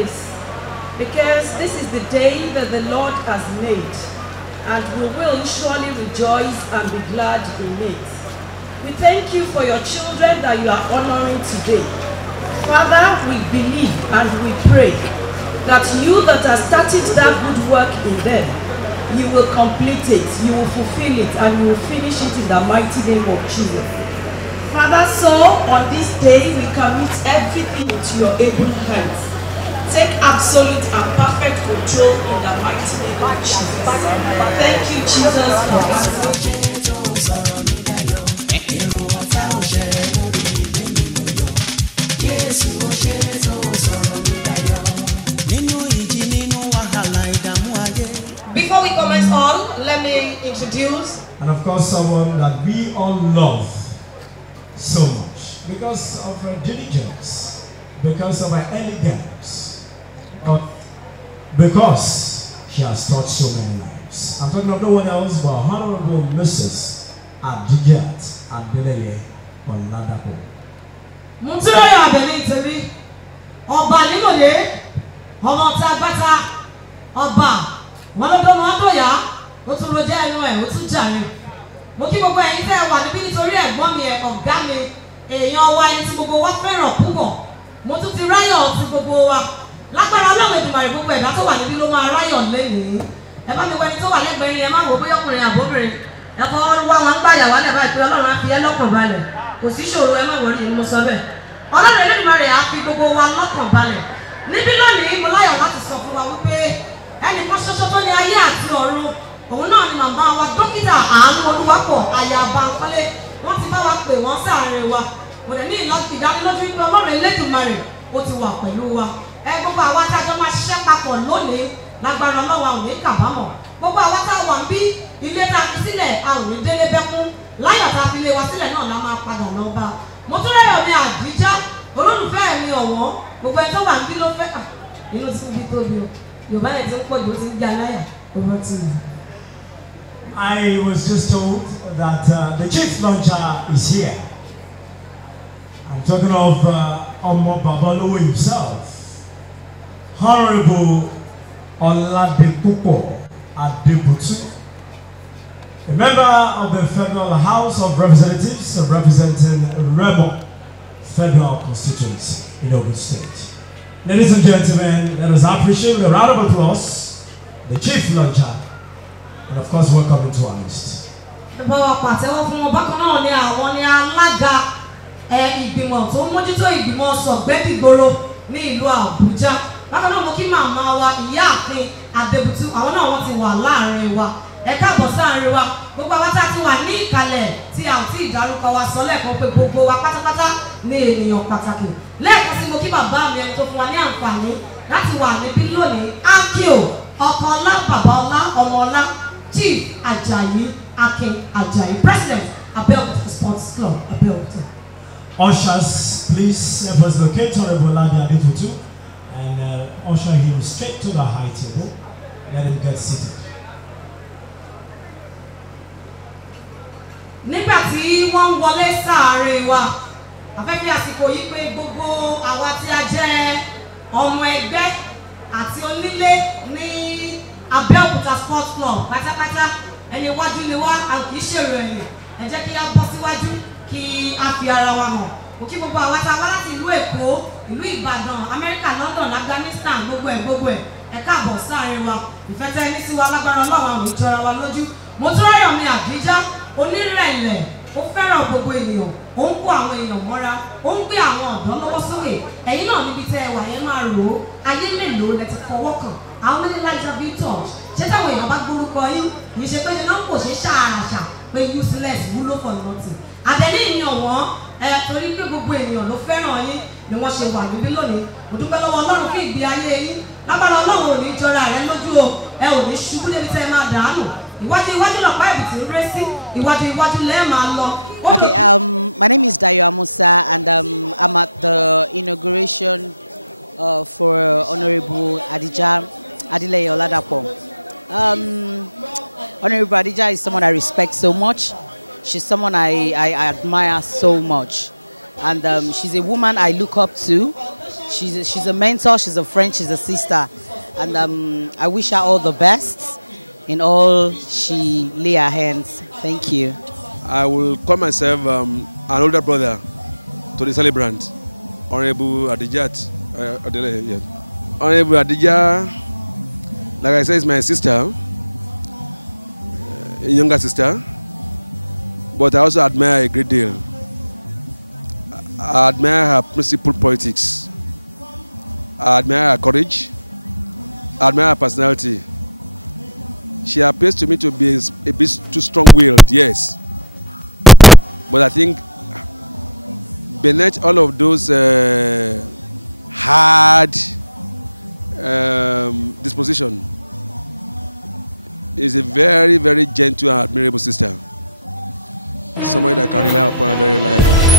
this, because this is the day that the Lord has made, and we will surely rejoice and be glad in it. We thank you for your children that you are honoring today. Father, we believe and we pray that you that has started that good work in them, you will complete it, you will fulfill it, and you will finish it in the mighty name of Jesus. Father, so on this day we commit everything into your able hands. Take absolute and perfect control in the mighty name of Jesus. Thank you, Jesus, for this. Before we commence on, let me introduce, and of course someone that we all love so much because of her diligence, because of her elegance, because she has touched so many lives. I'm talking of no one else but Honorable Mrs. Adijat Adeleye Oladapo. Moonlight Adeleye Ọba Nímọ̀lé, ọmọ tá gbàtà, ọba, wọn lọ́dọ̀ mọ́ tó yá, ó tún ro jẹ́ ẹnu ẹ̀, ó tún jàre. Mo kí gbogbo ẹ̀yin tẹ́ wà níbí nítorí ẹ̀gbọ́n mi ọ̀gá mi, èèyàn wa ẹni tí gbogbo wa fẹ́ràn púpọ̀. Mo tún ti ráyọ̀ ti gbogbo wa. Lágbára Ọlọ́run Èdùmàrè gbogbo ẹ̀dá tó wà níbí ló máa ráyọ̀ lẹ́yìn. Ẹ bá mi wẹni tó wà lẹ́gbẹ̀ẹ́ yín, ẹ má wò bóyá ọkùnrin àbóbìnrin. Ẹ kọ́ wá wọn gbàyà wálẹ̀ báyìí pé Ọlọ́run á fi ẹ́ lọ́kàn balẹ̀. Kò sí ṣòro, ẹ má wọrí ni mo sọ bẹ́ẹ̀. Ọlọ́run Elédùmarè á fi gbogbo wa lọ́kàn balẹ̀. Níbí lónìí mo láyọ̀ láti sọ fún wa wípé ẹnìkan ṣoṣo tó ní ayé àti ọ̀run, òun náà ni màmá wa dókítà Àánú Olúwapọ̀ aya Bankole. Wọ́n ti bá wa pè wọ́n sáàrin wa. Mo dẹ̀ ní ìdánilójú wípé Ọlọ́run Elédùmarè ó ti wà pẹ̀lú wa. Gbogbo àwa tá a jọ máa ṣiṣẹ́ papọ̀ lónìí lágbára Ọlọ́run ò ní kábàámọ̀. Gbogbo àwa tá a wà ń bí ilé tá a fi sílẹ̀ a ò ní délé bẹ́kún. Láyọ̀ tá a fi lé wa sílẹ̀ náà la máa padà lọ bá. Mo tún rẹ́yọ̀ mi Àdíjá, olólùfẹ́ mi ọ̀wọ́n, gbogbo ẹ̀ tó wà ń bí ló fẹ́ kà. Inú ti ń bí tóbi o. Yorùbá yẹn ti ń pọ̀ jù ó ti ń jẹ́ aláyà. Over to you. I was just told that the chief launcher is here. I'm talking of Omo Babalowo himself, Honorable Oladapo Adebutu, a member of the Federal House of Representatives representing Remo Federal Constituency in Ogun State. Ladies and gentlemen, let us appreciate with a round of applause the chief launcher, and of course welcome him to our list. Ìgbìmọ̀ tó mójútó ìgbìmọ̀ sọ̀gbẹ́dìgboro ní ìlú Àbújá. Bákan náà mo kí màmá wa Ìyáàfin Adébútú, àwọn náà wọ́n ti wà láàrin wa. Ẹ káàbọ̀ sáàrin wa. Gbogbo àwa tá a ti wà ní ìkàlẹ̀ tí a ò tí ì dárúkọ wa sọ lẹ́ẹ̀kan pé gbogbo wa pátápátá ní ènìyàn pàtàkì. Lẹ́ẹ̀kan sí mo kí bàbá mi ẹni tó fún wa ní àǹfààní láti wà níbí lónìí. Akio Ọkọọlá Bàbáọlá Ọmọọlá Chief Ajayi Akin Ajayi, President Abeokuta Sports Club Abeokuta. Ushers, please help us locate Honorable Adijat Adeleye and usher him straight to the high table. Let him get seated. Nígbà tí wọ́n ń wọlé sáàrin wa, afẹ́fẹ́ àsìkò yìí pé gbogbo àwa tí a jẹ́ ọmọ ẹgbẹ́ àti onílé ní Abeokuta Sports Club pátápátá, ẹni iwájú ni wá, a kì í ṣèrò ẹ̀yìn. Ẹ jẹ́ kí a bọ́ síwájú kí a fi ara wa hàn. Mo kí gbogbo àwa tá a wá láti ìlú Èkó, ìlú Ìbàdàn, Amẹ́ríkà, London, Afghanistan, gbogbo ẹ̀. Ẹ káàbọ̀ sáàrin wa. Ìfẹ́ tẹ́ ní sí wa lágbára Ọlọ́run àwọn ìjọra wa lójú. Mo tún rẹ́yọ̀ mi Àdíjá, onírẹ̀lẹ̀, ó fẹ́ràn gbogbo ènìyàn, ó ń kó àwọn èèyàn mọ́ra, ó ń gbé àwọn ọ̀dọ́ lọ́wọ́ sókè. Ẹ̀yin náà níbi tẹ́ ẹ wà yẹn máa rò ó, ayé mélòó lẹ ti fọwọ́ kàn. How many lives have you touched? Ṣé táwọn èèyàn bá gbórúkọ yín, kì í ṣe pé ṣe náà kò ṣe ṣàràṣà pé useless wúlò for nothing. Àbẹ̀ní ìyàn wọ́n torí pé gbogbo ènìyàn ló fẹ́ràn yín ni wọ́n ṣe wà níbí lónìí. Mo dúpẹ́ lọ́wọ́ Ọlọ́run fún ìgbé ayé yín. Lágbára Ọlọ́run ò ní jọra rẹ lójú o, ẹ ò ní ṣubú débi tẹ́ ẹ máa dànù. Iwájú lọ̀pá ìbùtì ń ré sí, iwájú lẹ́ẹ̀ máa lọ. Okay, my name is Dayo Amusa, and I'm at the inauguration for Honorable Adijat Adeleye Oladapo. Honorable Adijat is someone I respect so much. She's someone I admire so much. And she's a woman I look up to. she's a mentor, she's a friend, she's a sister, and I wish her all the best in all she lay her hands. Thank you. I will call myself an older brother to the celebrant, Honorable Adijat Adeleye. Yeah. Honorable Adijat, like I said, is my sister, a younger sister, but I also admire her a great deal. I admire her principled politics. I admire her courage. I admire her personality. She appears to me to be a bit too strong-willed, yes. But I think beneath all of those hard disposition is a very, very gentle and admirable sister. Somebody that can rely upon and very reliable.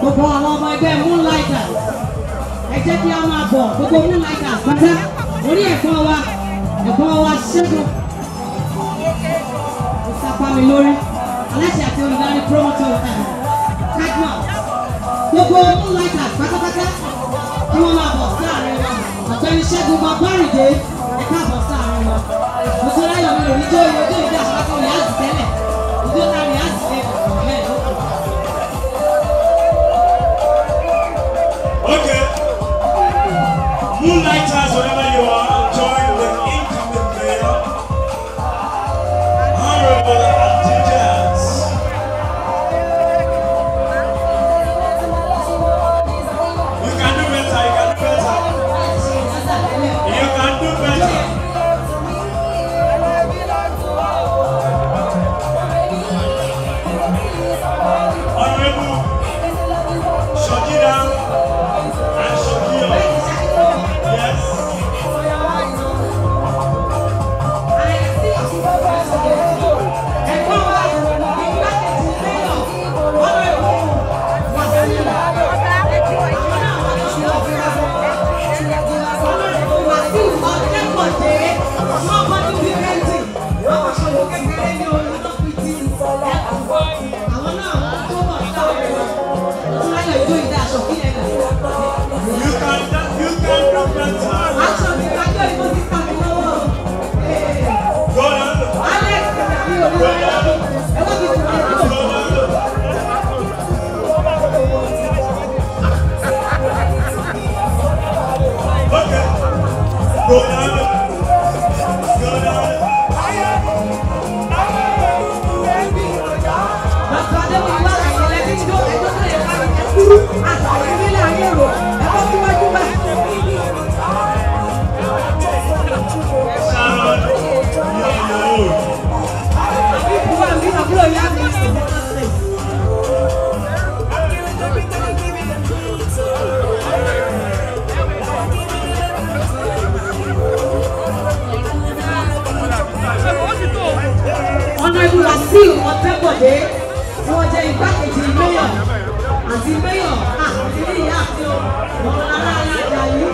Gbogbo àwọn ọmọ ẹgbẹ́ Moonlight ẹ jẹ́ kí a máa bọ̀ gbogbo Moonlight pátá orí ẹ̀gbọ́n wa Ṣẹ́gun ìsapami lórí aláṣẹ àti olùdarí promoter Kadma gbogbo Moonlight pátápátá kí wọ́n máa bọ̀ sí àárín wa ọ̀gbẹ́ni Ṣẹ́gun Bàbárìdé ẹ káàbọ̀ sí àárín wa òtún láyọ̀ mi ò ní jó ojú ìdí àṣàkọ́ ìyá àti tẹ́lẹ̀ ìdí ó lárí àti tẹ́lẹ̀. Okay. Moonlighters, wherever you are. Honorable Wasiu Ọ̀tẹ́bọ̀dé tí wọ́n jẹ́ igbákejì mayor àti mayor àti ìyá àti ọ̀rọ̀ aláàlá Àjàyí.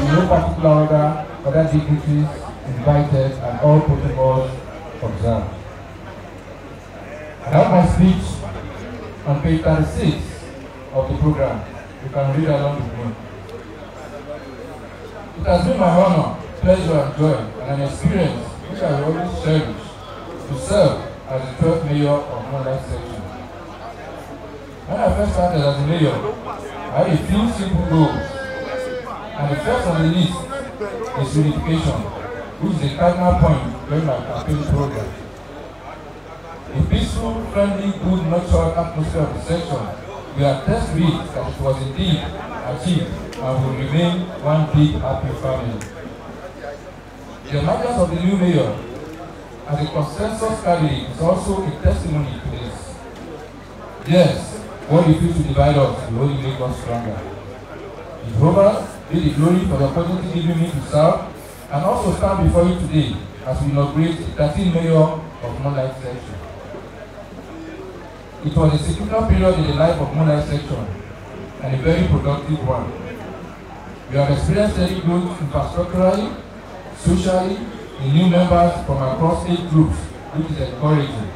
In no particular order, other dignitaries invited and all protocols observed. I have my speech on page 36 of the program. You can read along with me. It has been my honor, pleasure and joy and an experience which I will always cherish to serve as the 12th mayor of Moonlight section. When I first started as a mayor, I had a few simple goals, and the first on the list is unification, which is a cardinal point during my campaign program. A peaceful, friendly, good, natural atmosphere of the section will attest to it that it was indeed achieved and will remain one big happy family. The emergence of the new mayor as a consensus candidate is also a testimony to this. Yes, what you feel to divide us will only make us stronger. Jehovah, be the glory for the opportunity given me to serve and also stand before you today as we inaugurate the 13th mayor of Moonlight section. It was a significant period in the life of Moonlight section and a very productive one. We have experienced steady growth infrastructurally, socially, in new members from across 8 groups, which is encouraging.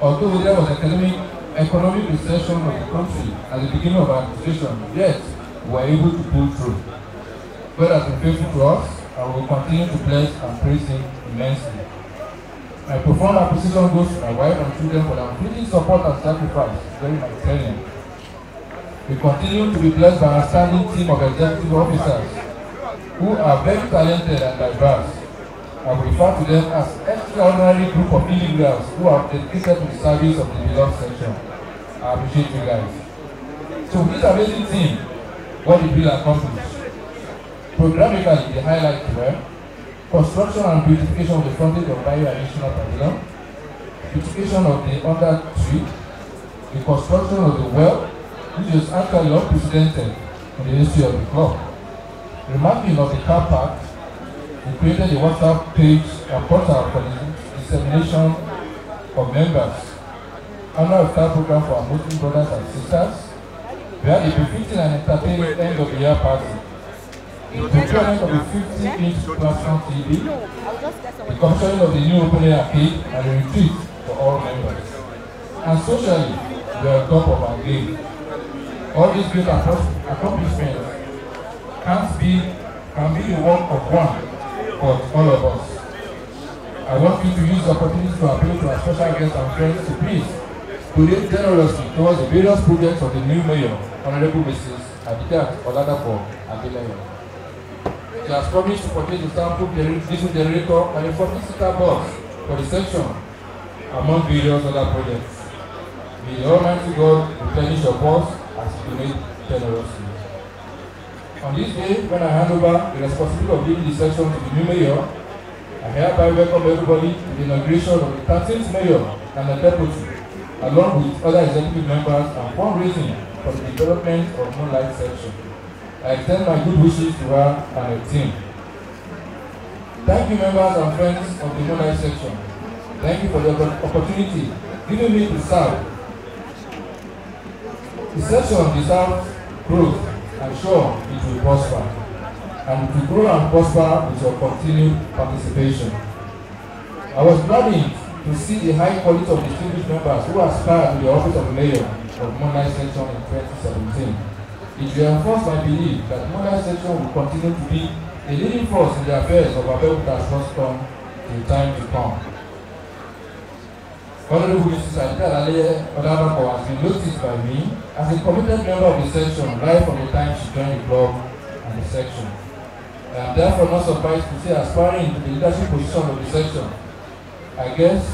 Although there was economic recession of the country at the beginning of our administration, yet we were able to pull through. God has been faithful to us and will continue to bless and praise Him immensely. My profound appreciation goes to my wife and children for their unfailing support and sacrifice during my tenure. We continue to be blessed by our standing team of executive officers who are very talented and diverse. I will refer to them as extraordinary group of individuals who are dedicated to the service of the beloved section. I appreciate you guys. So with this amazing team, what did we accomplish? Programmatically, the highlights were construction and beautification of the frontage of Bayo National Pavilion, beautification of the under tree, the construction of the well, which is actually unprecedented in the history of the club, remarking of the car park. We created a WhatsApp page and portal for the dissemination of members, annual iftar program for our Muslim brothers and sisters. We had a befitting and entertaining end of the year party, the procurement of a 50-inch plasma TV, the commissioning of the new open air arcade, and a retreat for all members. And socially, we are on top of our game. All these great accomplishments can be the work of one for all of us. I want you to use the opportunity to appeal to our special guests and friends to please donate generously towards the various projects of the new mayor, Honorable Mrs. Adijat Oladapo Adeleye. She has promised to purchase a sample diesel generator and a 40-seater bus for the section, among various other projects. May the Almighty God replenish your purse as you donate generously. On this day, when I hand over the responsibility of leading the section to the new mayor, I hereby welcome everybody to the inauguration of the 13th mayor and the deputy, along with other executive members and fundraising for the development of Moonlight section. I extend my good wishes to her and her team. Thank you, members and friends of the Moonlight section. Thank you for the opportunity given me to serve. The section deserves growth. I'm sure it will prosper, and it will grow and prosper with your continued participation. I was planning to see the high quality of distinguished members who aspire to the office of mayor of Moonlight section in 2017. It reinforced my belief that Moonlight section will continue to be a leading force in the affairs of Abeokuta sports club in time to come. Honorable Mrs. Adijat Adeleye Oladapo has been noticed by me as a committed member of the section right from the time she joined the club and the section. I am therefore not surprised to see aspiring to the leadership position of the section. I guess,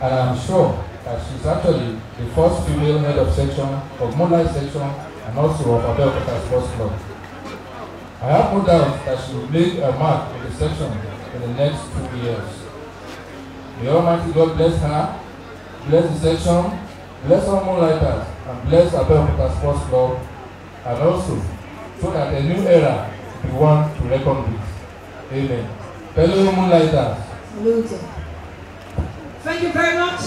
and I am sure, that she is actually the first female head of section of Moonlight section and also of Abeokuta Sports Club. I have no doubt that she will make a mark in the section in the next 2 years. May Almighty God bless her, bless the section, bless all Moonlighters, and bless Abeokuta Sports Club, and also so that a new era will be one to reckon with. Amen. Fellow Moonlighters. Thank you very much,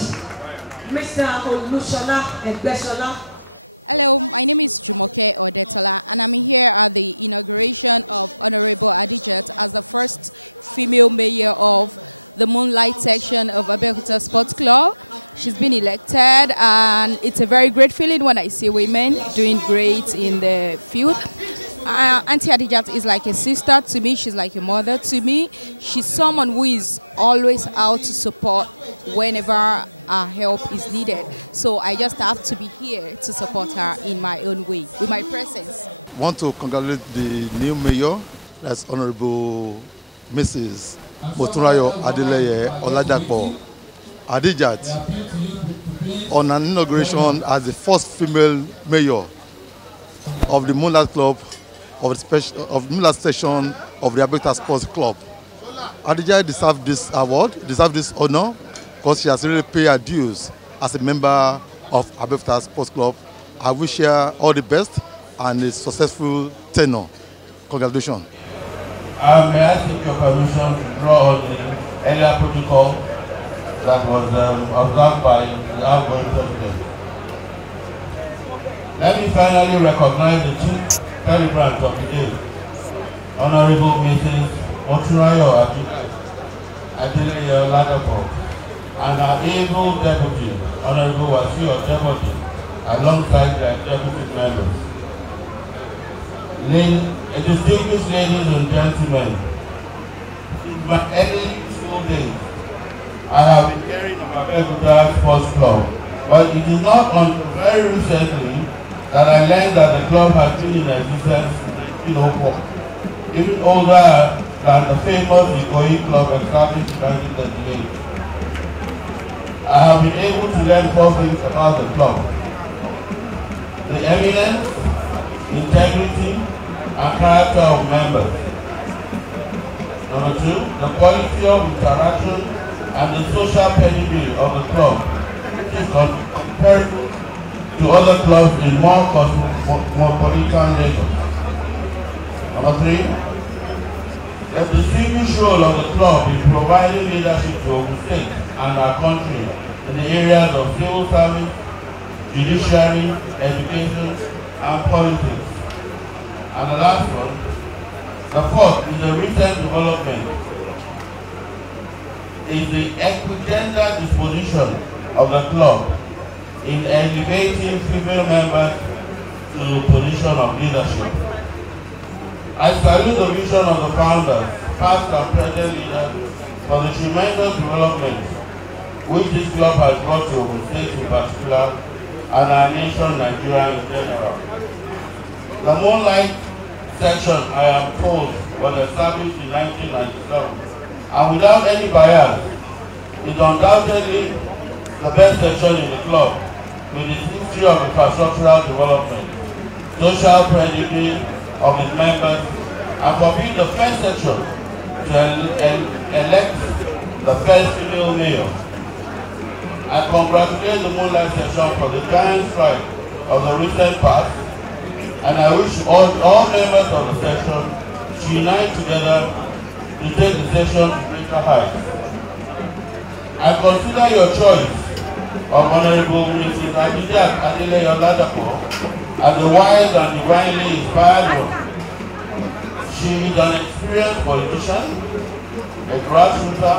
Mr. Olusola. Hello, my name is Jumoke Odetola, and I'm here at the inauguration of Honorable Adijat as the first female mayor of the Moonlight section of Abeokuta Sports Club. She's been elected, and it's a very great feeling when I see women doing great in the field. Auntie Adijat is like a sister to me. She's like a mother to me. She's someone who is always out to support whenever our help is needed. So I just have to be here to support her in my own way, with my presence. I want to congratulate the new mayor, that's Honorable Mrs. Adijat Adeleye Oladapo Adijat, on an inauguration as the first female mayor of the Moonlight Club of Moonlight section of the Abeokuta Sports Club. Adijat deserves this award, deserves this honor, because she has really paid her dues as a member of Abeokuta Sports Club. I wish her all the best and a successful tenure. Congratulations. May I take your permission to draw on the earlier protocol that was observed by the outgoing president. Let me finally recognize the chief celebrant of the day, Honorable Mrs. Adijat Adeleye Oladapo, and our able deputy, Honorable Adijat, alongside their deputy members. Distinguished ladies and gentlemen, in my early school days, I have been hearing about Abeokuta Sports Club, but it is not until very recently that I learned that the club has been in existence in 1904, even older than the famous Ikoyi Club established in 1938. I have been able to learn 4 things about the club: the eminence, integrity, and character of members. Number 2, the quality of interaction and the social pedigree of the club, which is compared to other clubs in more cosmopolitan Lagos. Number 3, the distinguished role of the club in providing leadership to Ogun State and our country in the areas of civil service, judiciary, education, and politics. And the last one, the 4th, is the recent development, is the equigender disposition of the club in elevating female members to the position of leadership. I salute the vision of the founders, past and present leaders, for the tremendous development which this club has brought to Ogun State in particular, and our nation, Nigeria in general. The Moonlight section, I am told, was established in 1997, and without any bias, is undoubtedly the best section in the club, with its history of infrastructural development, social pedigree of its members, and for being the first section to elect the first female mayor. I congratulate the Moonlight section for the giant stride of the recent past, and I wish all members of the section to unite together to take the section to greater heights. I consider your choice of Honorable Mrs. Adijat Adeleye Oladapo as a wise and divinely inspired one. She is an experienced politician, a grassrooter,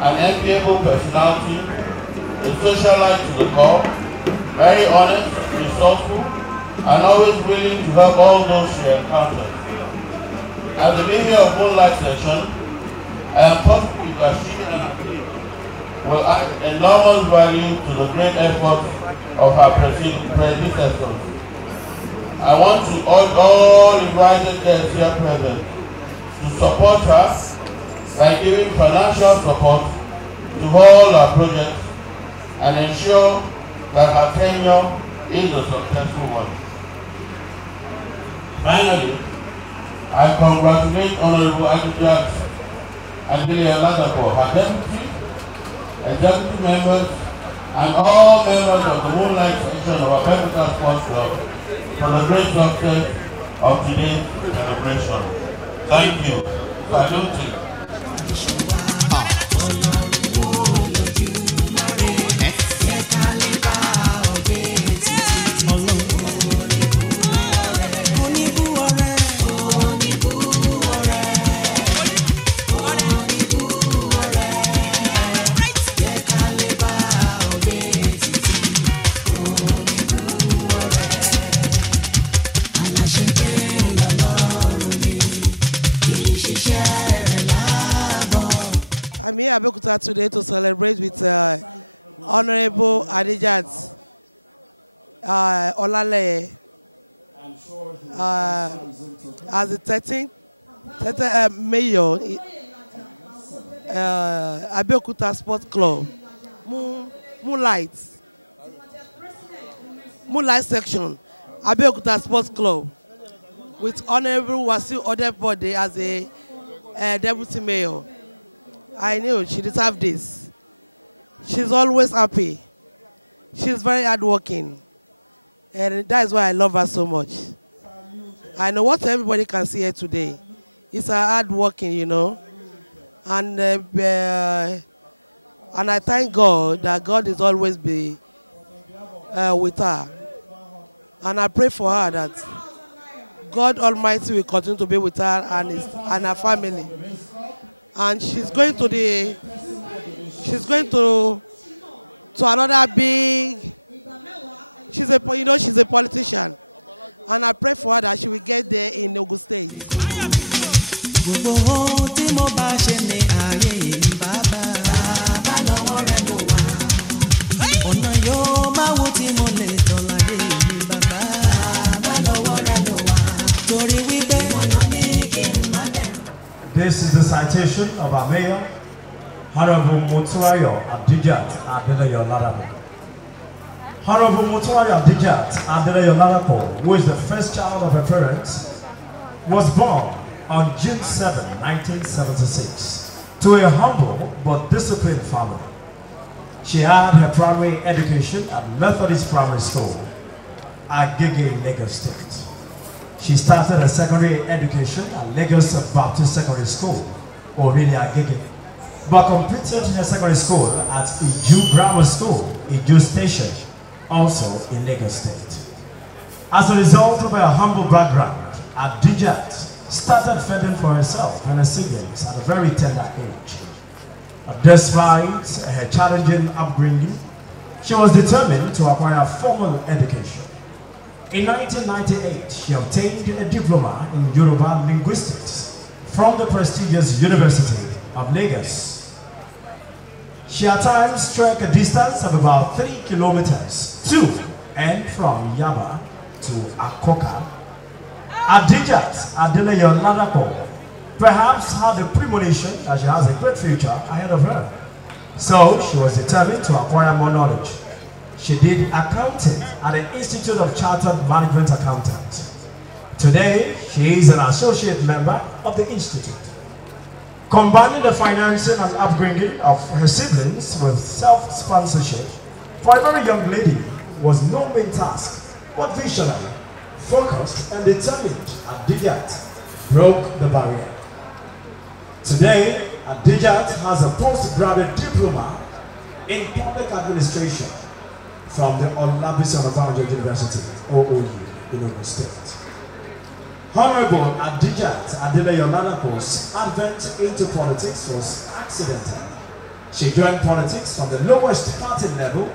an enviable personality, a socialite to the core, very honest, resourceful, and always willing to help all those she encounters. As the mayor of Moonlight section, I am positive that she and her team will add enormous value to the great efforts of her predecessors. I want to urge all invited guests here present to support her by giving financial support to all our projects and ensure that her tenure is a successful one. Finally, I congratulate Honorable Adijat Adeleye Oladapo, her deputy, executive members, and all members of the Moonlight section of Abeokuta Sports Club for the great success of today's celebration. Thank you. Salute. I'm here at Abeokuta today to celebrate with Honorable Adijat Adeleye as the 13th mayor Abeokuta Sports Club, Moonlight section, Abeokuta Sports Club, with Honorable Adijat Adeleye as a deputy mayor. I knew she deserved this. She's always happy. She's very hardworking. And that is why I love her so much. I know what everybody can see here today. It's her hardworking, you know. And I thank God that God is always be with her. And I pray for her that God Almighty will continue to be with her and her family. And she's going to another big, she's a politician. And I pray for her that she will get there in Ogun State. This is the citation of our mayor, Honorable Moonlight Adijat Adeleye Oladapo. Honorable Moonlight Adijat Adeleye Oladapo, who is the first child of her parents, was born on June 7, 1976, to a humble but disciplined family. She had her primary education at Methodist Primary School, Agege, Lagos State. She started her secondary education at Lagos Baptist Secondary School, Orili Agege, but completed her secondary school at Iju Grammar School, Iju Station, also in Lagos State. As a result of her humble background, Adijat started fending for herself and her siblings at a very tender age. Despite her challenging upbringing, she was determined to acquire formal education. In 1998, she obtained a diploma in Yoruba linguistics from the prestigious University of Lagos. She at times trek a distance of about 3 kilometers to and from Yaba to Akoka. Adijat Adeleye Oladapo perhaps had a premonition that she has a great future ahead of her. So she was determined to acquire more knowledge. She did accounting at the Institute of Chartered Management Accountants. Today, she is an associate member of the Institute. Combining the financing and upbringing of her siblings with self-sponsorship for a very young lady was no mean task, but visionary, focused and determined. Adijat broke the barrier. Today, Adijat has a postgraduate diploma in public administration from the Olabisi Onabanjo University, OOU, in Ogun State. Honorable Adijat Adeleye Oladapo's advent into politics was accidental. She joined politics from the lowest party level,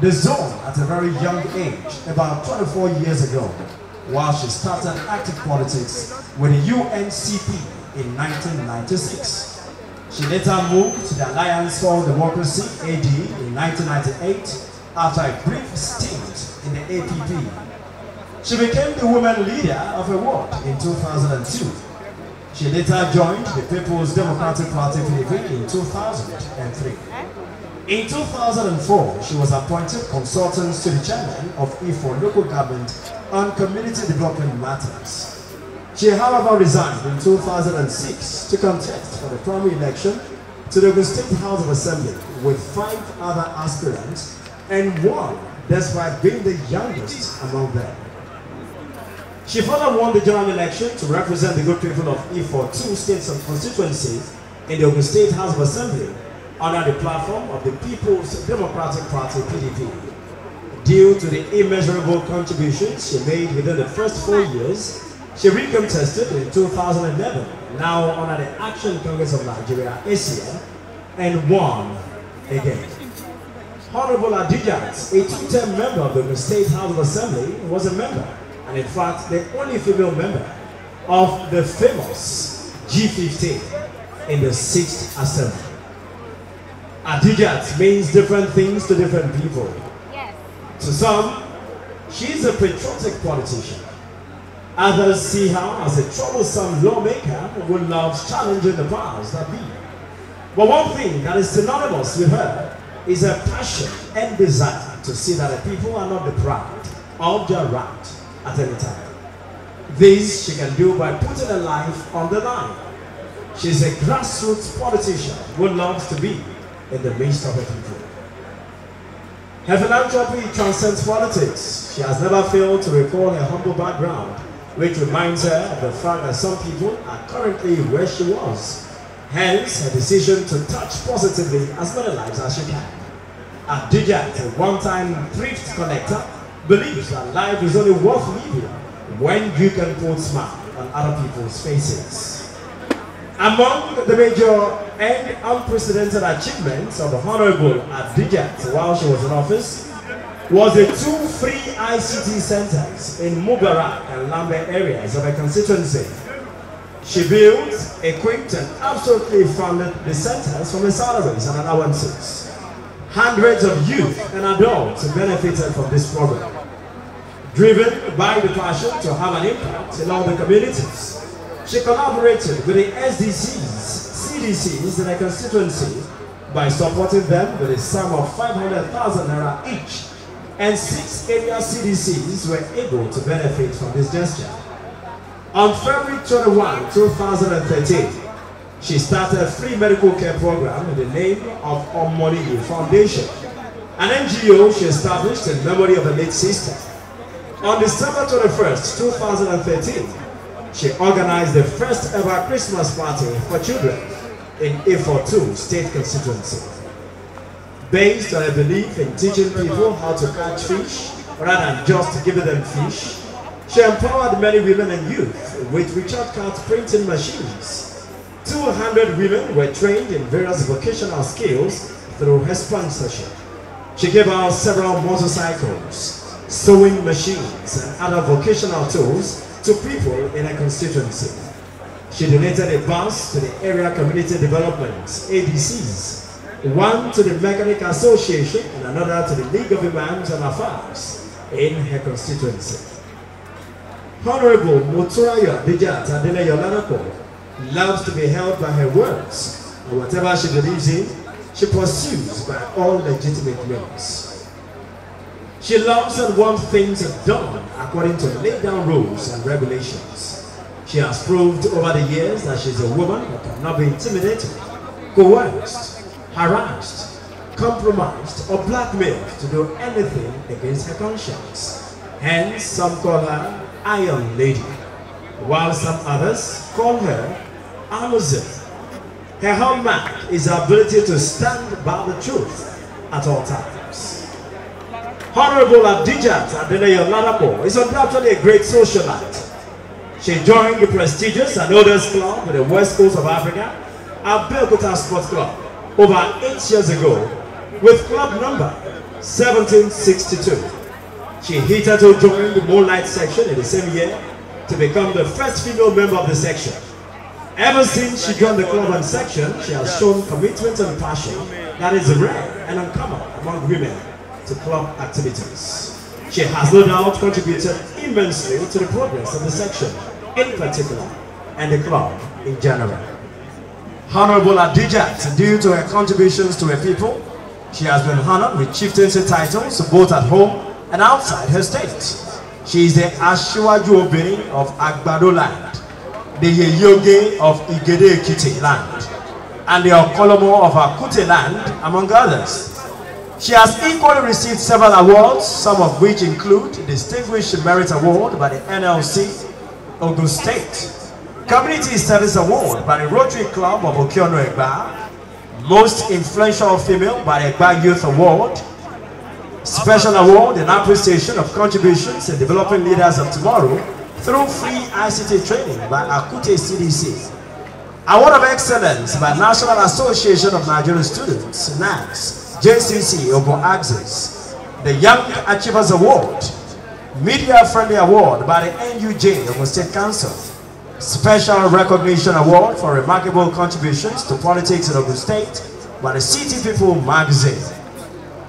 the zone, at a very young age, about 24 years ago, while she started active politics with the UNCP in 1996. She later moved to the Alliance for Democracy, AD, in 1998 after a brief stint in the APP. She became the woman leader of a ward in 2002. She later joined the People's Democratic Party PDP in 2003. In 2004, she was appointed consultant to the chairman of IFO local government on community development matters. She, however, resigned in 2006 to contest for the primary election to the State House of Assembly with 5 other aspirants and won, despite being the youngest among them. She further won the general election to represent the good people of Ifo 2 states and constituencies in the State House of Assembly under the platform of the People's Democratic Party (PDP). Due to the immeasurable contributions she made within the first 4 years, she recontested in 2011, now under the Action Congress of Nigeria (ACN), and won again. Honorable Adijat, a 2-term member of the State House of Assembly, was a member, and in fact the only female member, of the famous G15 in the 6th Assembly. Adijat means different things to different people. Yes. To some, she is a patriotic politician. Others see her as a troublesome lawmaker who loves challenging the powers that be. But one thing that is synonymous with her is a passion and desire to see that the people are not deprived of their right at any time. This she can do by putting her life on the line. She is a grassroots politician who loves to be in the midst of her people. Her philanthropy transcends politics. She has never failed to recall her humble background, which reminds her of the fact that some people are currently where she was. Hence, her decision to touch positively as many lives as she can. Adijat, a one-time thrift collector, believes that life is only worth living when you can put a smile on other people's faces. Among the major and unprecedented achievements of the Honorable Adijat while she was in office was the 2 free ICT centers in Mubarak and Lambert areas of her constituency. She built, equipped, and absolutely funded the centers from her salaries and allowances. Hundreds of youth and adults benefited from this program. Driven by the passion to have an impact in all the communities, she collaborated with the SDCs, CDCs in her constituency by supporting them with a sum of 500,000 naira each, and 6 area CDCs were able to benefit from this gesture. On February 21, 2013, she started a free medical care program in the name of Hon Foundation, an NGO she established in memory of her late sister. On December 21st, 2013, she organized the first ever Christmas party for children in A42 state constituency. Based on a belief in teaching people how to catch fish rather than just giving them fish, she empowered many women and youth with Richard Cart printing machines. 200 women were trained in various vocational skills through her sponsorship. She gave out several motorcycles, sewing machines, and other vocational tools to people in her constituency. She donated a bus to the Area Community Development, ADCs, one to the Mechanic Association and another to the League of Imams and Afars in her constituency. Honorable Adijat Adeleye Oladapo loves to be held by her words, and whatever she believes in, she pursues by all legitimate means. She loves and wants things done according to laid down rules and regulations. She has proved over the years that she is a woman who cannot be intimidated, coerced, harassed, compromised, or blackmailed to do anything against her conscience. Hence, some call her Iron Lady, while some others call her Amazon. Her hallmark is her ability to stand by the truth at all times. Honorable Adijat Adeleye Oladapo is undoubtedly a great socialite. She joined the prestigious and oldest club in the west coast of Africa, Abeokuta Sports Club, over 8 years ago with club number 1762. She hitherto joined the Moonlight section in the same year to become the first female member of the section. Ever since she joined the club and section, she has shown commitment and passion that is rare and uncommon among women to club activities. She has no doubt contributed immensely to the progress of the section in particular and the club in general. Honorable Adijat, due to her contributions to her people, she has been honored with chieftaincy titles both at home and outside her state. She is the Ashiwaju Obìnrin of Agbado land, the Yeyoge of Igede Ekiti land, and the Okolomo of Akute land, among others. She has equally received several awards, some of which include Distinguished Merit Award by the NLC, Ogun State, Community Service Award by the Rotary Club of Okiono Egba, Most Influential Female by the Egba Youth Award, Special Award in Appreciation of Contributions in Developing Leaders of Tomorrow through free ICT training by Akute CDC, Award of Excellence by National Association of Nigerian Students, NAS, JCC, Ogun Axis, the Young Achievers Award, Media Friendly Award by the NUJ, Ogun State Council, Special Recognition Award for remarkable contributions to politics in Ogun State by the City People magazine,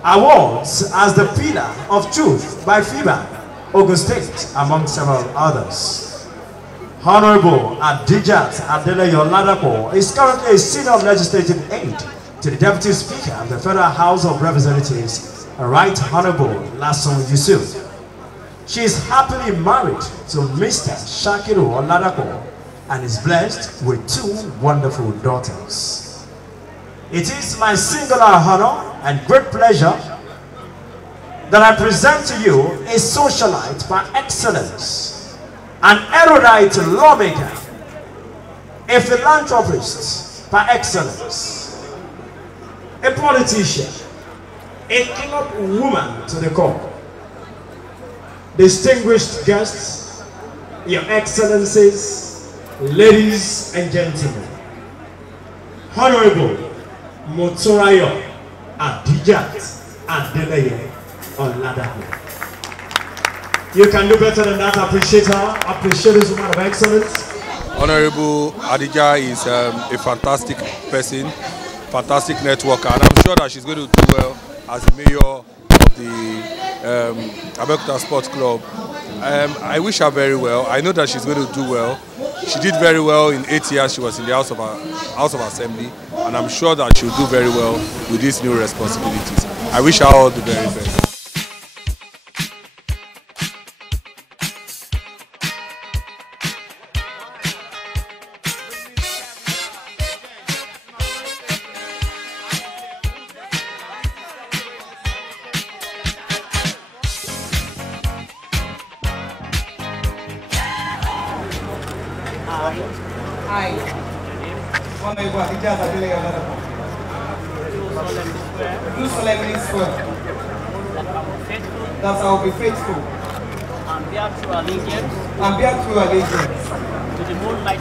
awards as the Pillar of Truth by FIBA, Ogun State, among several others. Honorable Adijat Adeleye Oladapo is currently a senior legislative aide to the Deputy Speaker of the Federal House of Representatives, Right Honorable Lason Yusuf. She is happily married to Mr. Shakiru Oladapo and is blessed with 2 wonderful daughters. It is my singular honor and great pleasure that I present to you a socialite by excellence, an erudite lawmaker, a philanthropist by excellence, a politician, a club woman to the core. Distinguished guests, your excellencies, ladies and gentlemen, Honorable Moonlight Adijat Adeleye Oladapo. You can do better than that. Appreciate her. Appreciate this woman of excellence. Honorable Adijat is a fantastic person, fantastic networker, and I'm sure that she's going to do well as the mayor of the Abeokuta Sports Club. I wish her very well. I know that she's going to do well. She did very well in 8 years she was in the House of Assembly, and I'm sure that she'll do very well with these new responsibilities. I wish her all the very best. I, Honorable Adijat Adeleye Oladapo, do solemnly swear that I will be faithful and bear true allegiance to the Moonlight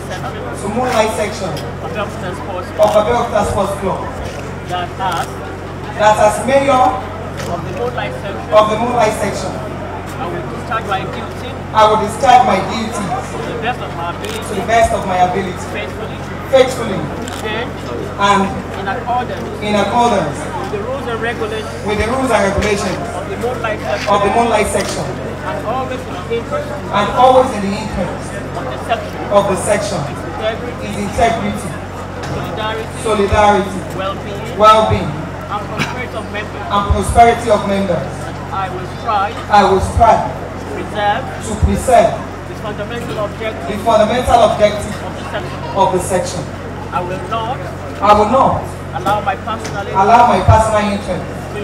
section of Abeokuta Sports Club, that as mayor of the Moonlight section, I will discharge my duty to the best of my ability, faithfully and in accordance with the rules and regulations of the Moonlight section, and always in the interest of the section, is integrity, solidarity, well-being, and prosperity of members. I will strive to preserve the fundamental objective of the section. I will not allow my personal interest to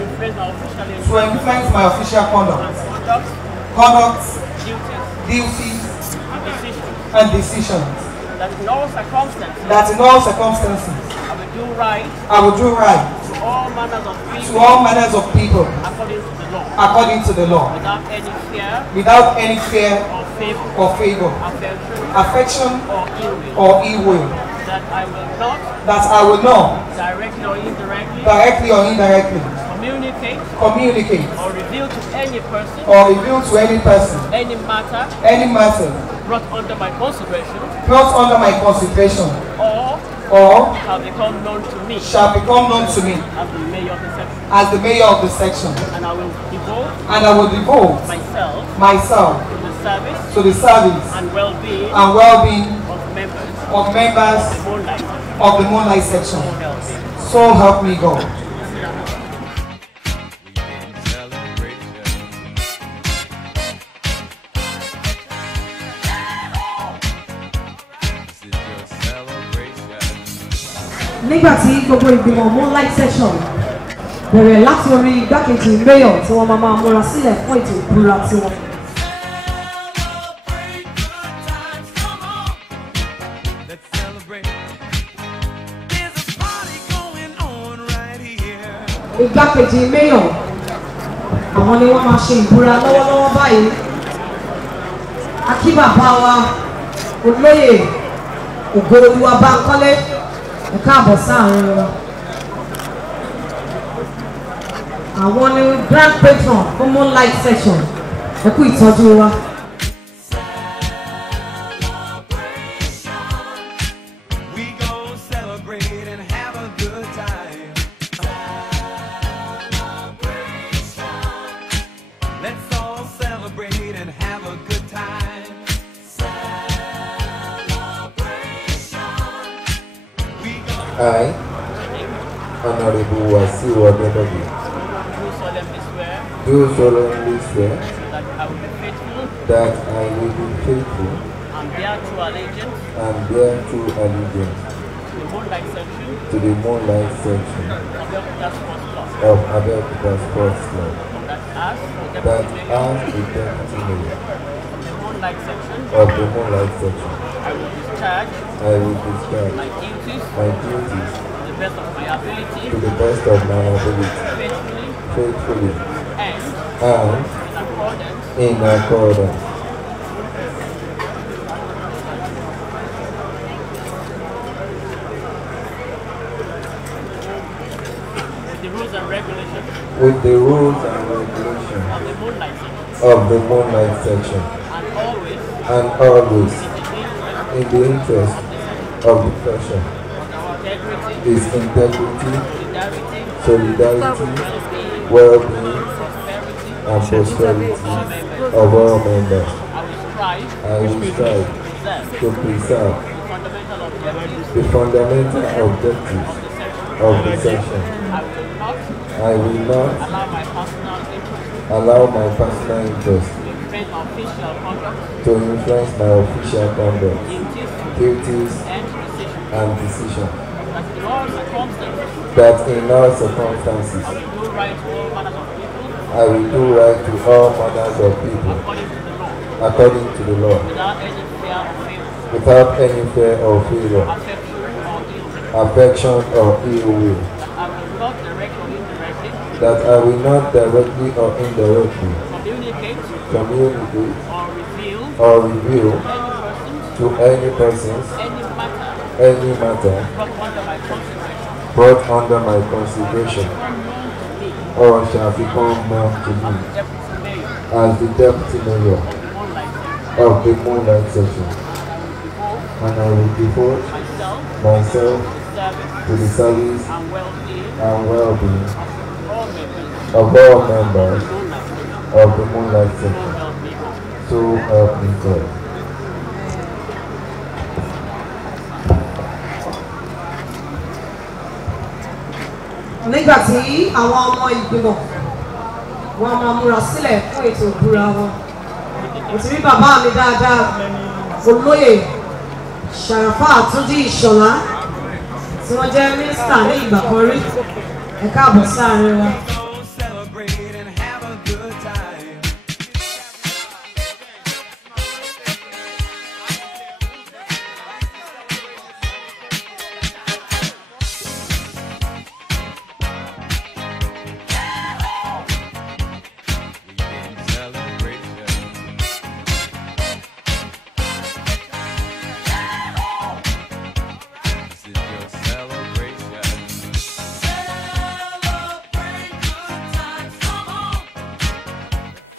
influence my official conduct, duties, and decisions. That in all circumstances, I will do right to all manners of people according to the law, without any fear or favor, affection or ill will. That I will not. That I will not. Directly or indirectly. Directly or indirectly. Communicate. Communicate. Or reveal to any person. Or reveal to any person. Any matter. Any matter. Brought under my consideration. Brought under my consideration. Or shall become known to me. Shall become known to me. As the mayor of the section. As the mayor of the section. And I will devote. And I will devote. Myself. To the service. And well-being. And well-being. Of members. Of the Moonlight section. So help me God. Nígbà tí gbogbo ìgbìmọ̀ Moonlight section bẹ̀rẹ̀ láti orí igbákejì mayor tí wọ́n máa múra sílẹ̀ fún ètò ìbúra tiwọn. Igbákejì mayor àwọn ni wọ́n máa ṣe ìbúra lọ́wọ́lọ́wọ́ báyìí. Akíbàbá wa olóyè Ògo-Olúwa Bánkọ́lé ẹ káàbọ̀ sáàrin wọn. Àwọn ni grand patron fún Moonlight section ẹ kú ìtọ́jú wa. I, Honorable Wasiu Adeleye, do solemnly swear that I will be faithful and bear true allegiance to the Moonlight section of Abeokuta Sports Club, that as the deputy mayor of the Moonlight section, I will discharge my duties to the best of my ability, faithfully, and in accordance with the rules and regulations of the Moonlight section, and always in the interest of the session, is integrity, solidarity, well-being, and prosperity of all members. I will strive to preserve the fundamental objectives of the session. I will not allow my personal interest to influence my official conduct, duties, and decisions. That in all circumstances, I will do right to all manners of people, according to the law, without any fear or favor, affection or ill will. That I will not directly or indirectly communicate or reveal to any persons, any matter brought under my consideration or shall become known to me as the deputy mayor of the Moonlight section, and I will devote myself to the service and well-being of all members of the Moonlight section. So help me God. Nígbà tí àwọn ọmọ ìgbìmọ̀ wọn máa múra sílẹ̀ fún ètò ìbúra wọn. Mo ti rí bàbá mi dáadáa, olóyè Ṣàràfà Àtúndí Ìṣọ̀lá tí wọ́n jẹ́ mínísítà ní ìgbà kan rí. Ẹ káàbọ̀ sáàrin wa.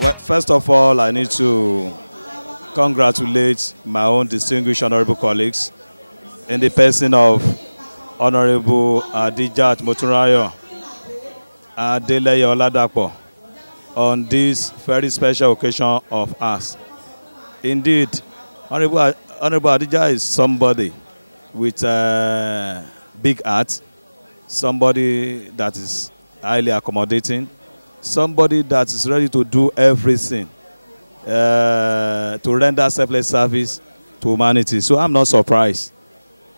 Well, first of all, I need to congratulate my own distinguished honorable colleagues in the person of Honorable Adijat Adeleye Oladapo on this very special occasion of us. Indeed, Honorable Adijat is somebody with a big heart, somebody that is highly accommodating, somebody that is ready to do everything to render selfless service to humanity. So I'm not surprised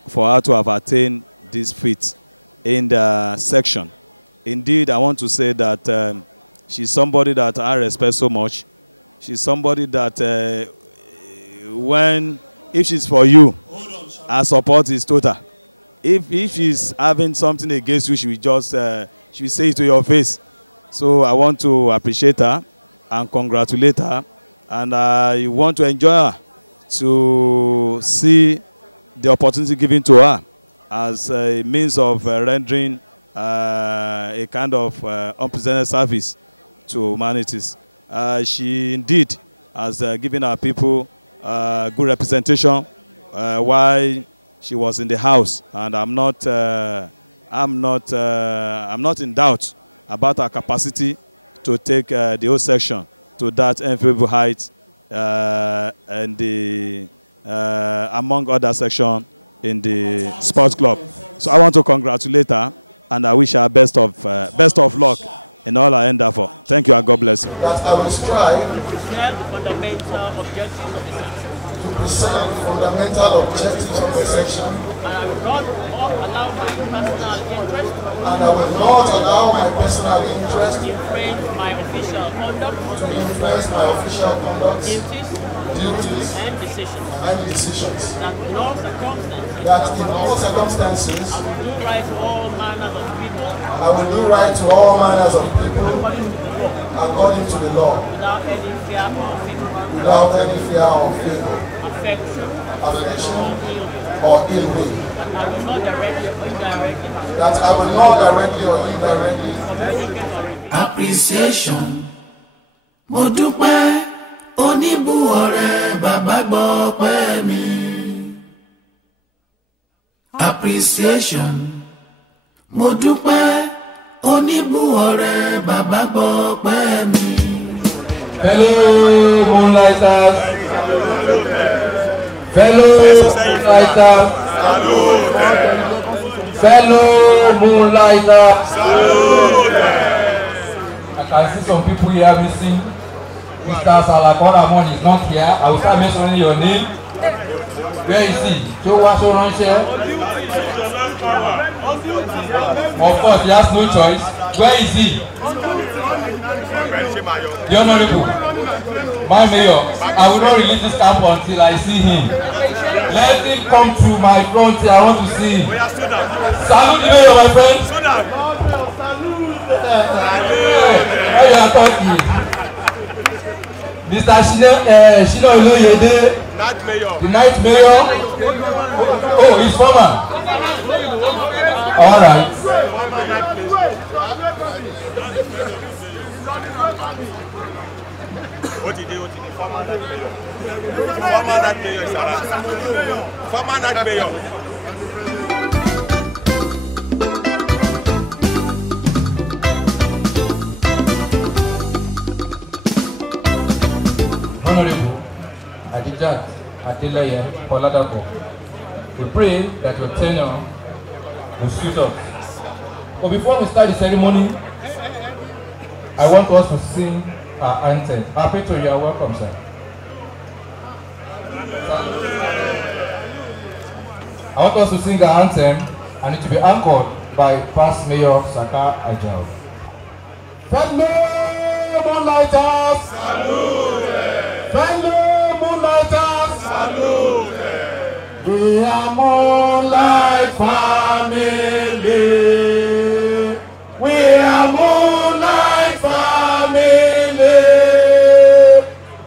for her to have attained this feat in the section. Indeed, I want to say that she's somebody that I respect so much. She's somebody that if she's for you, her support is total. If she's having something against you, she will just she will say it to your face. So I want to appreciate her and congratulate her, and I want to enjoy her to see the opportunity given to her as a means of rendering a kind of unprecedented service to humanities. She indeed has given our people good representation while she was in the house, and I'm not in doubt about her capacity to take the whole section to that enviable height and the among other sections in the sports club. So I want to congratulate her, and I wish her best of luck in all her endeavor. Thank you, and God bless you. That I will strive to share the fundamental objectives of the section. To present the fundamental objectives of the section. And I will not allow my personal interest. And I will not allow my personal interest to influence my official conduct. To influence my official conduct. Duties and decisions. That in all circumstances. I will do right to all manners of people. I will do right to all manners of people. According to the law. Without any fear or favor. Without any fear or favor. Affection or ill will. That I will not directly or indirectly. That I will not directly or indirectly. Appreciation. Mo dúpẹ́ oníbùwọ̀rẹ́ bàbá gbọ́ pẹ́ mi. Appreciation. Mo dúpẹ́ oníbùwọ̀rẹ́ bàbá gbọ́ pẹ́ mi. Fellow Moonlighters, fellow Moonlighters, fellow Moonlighters. I can see some people here missing. Mr. Salakon is not here. I will start mentioning your name. Where is he? Show Ránṣẹ́. Of course, he has no choice. Where is he? The Honorable, my mayor, I will not release this camp until I see him. Let him come to my front here. I want to see him. Salute the mayor, my friend. Why you are talking? Mr. Shina Oloyede, the night mayor. Oh, he's former. All right. What did former night mayor? Former night mayor is around. Former night mayor. Honorable Adijat Adeleye Oladapo, we pray that your tenure will suit us. But before we start the ceremony, I want us to sing our anthem. Our patron, you are welcome, sir. I want us to sing our anthem, and it will be anchored by past Mayor Saka Ajao. Fellow Moonlighters, salute! Fellow Moonlighters, salute! We are Moonlight family. We are Moonlight family.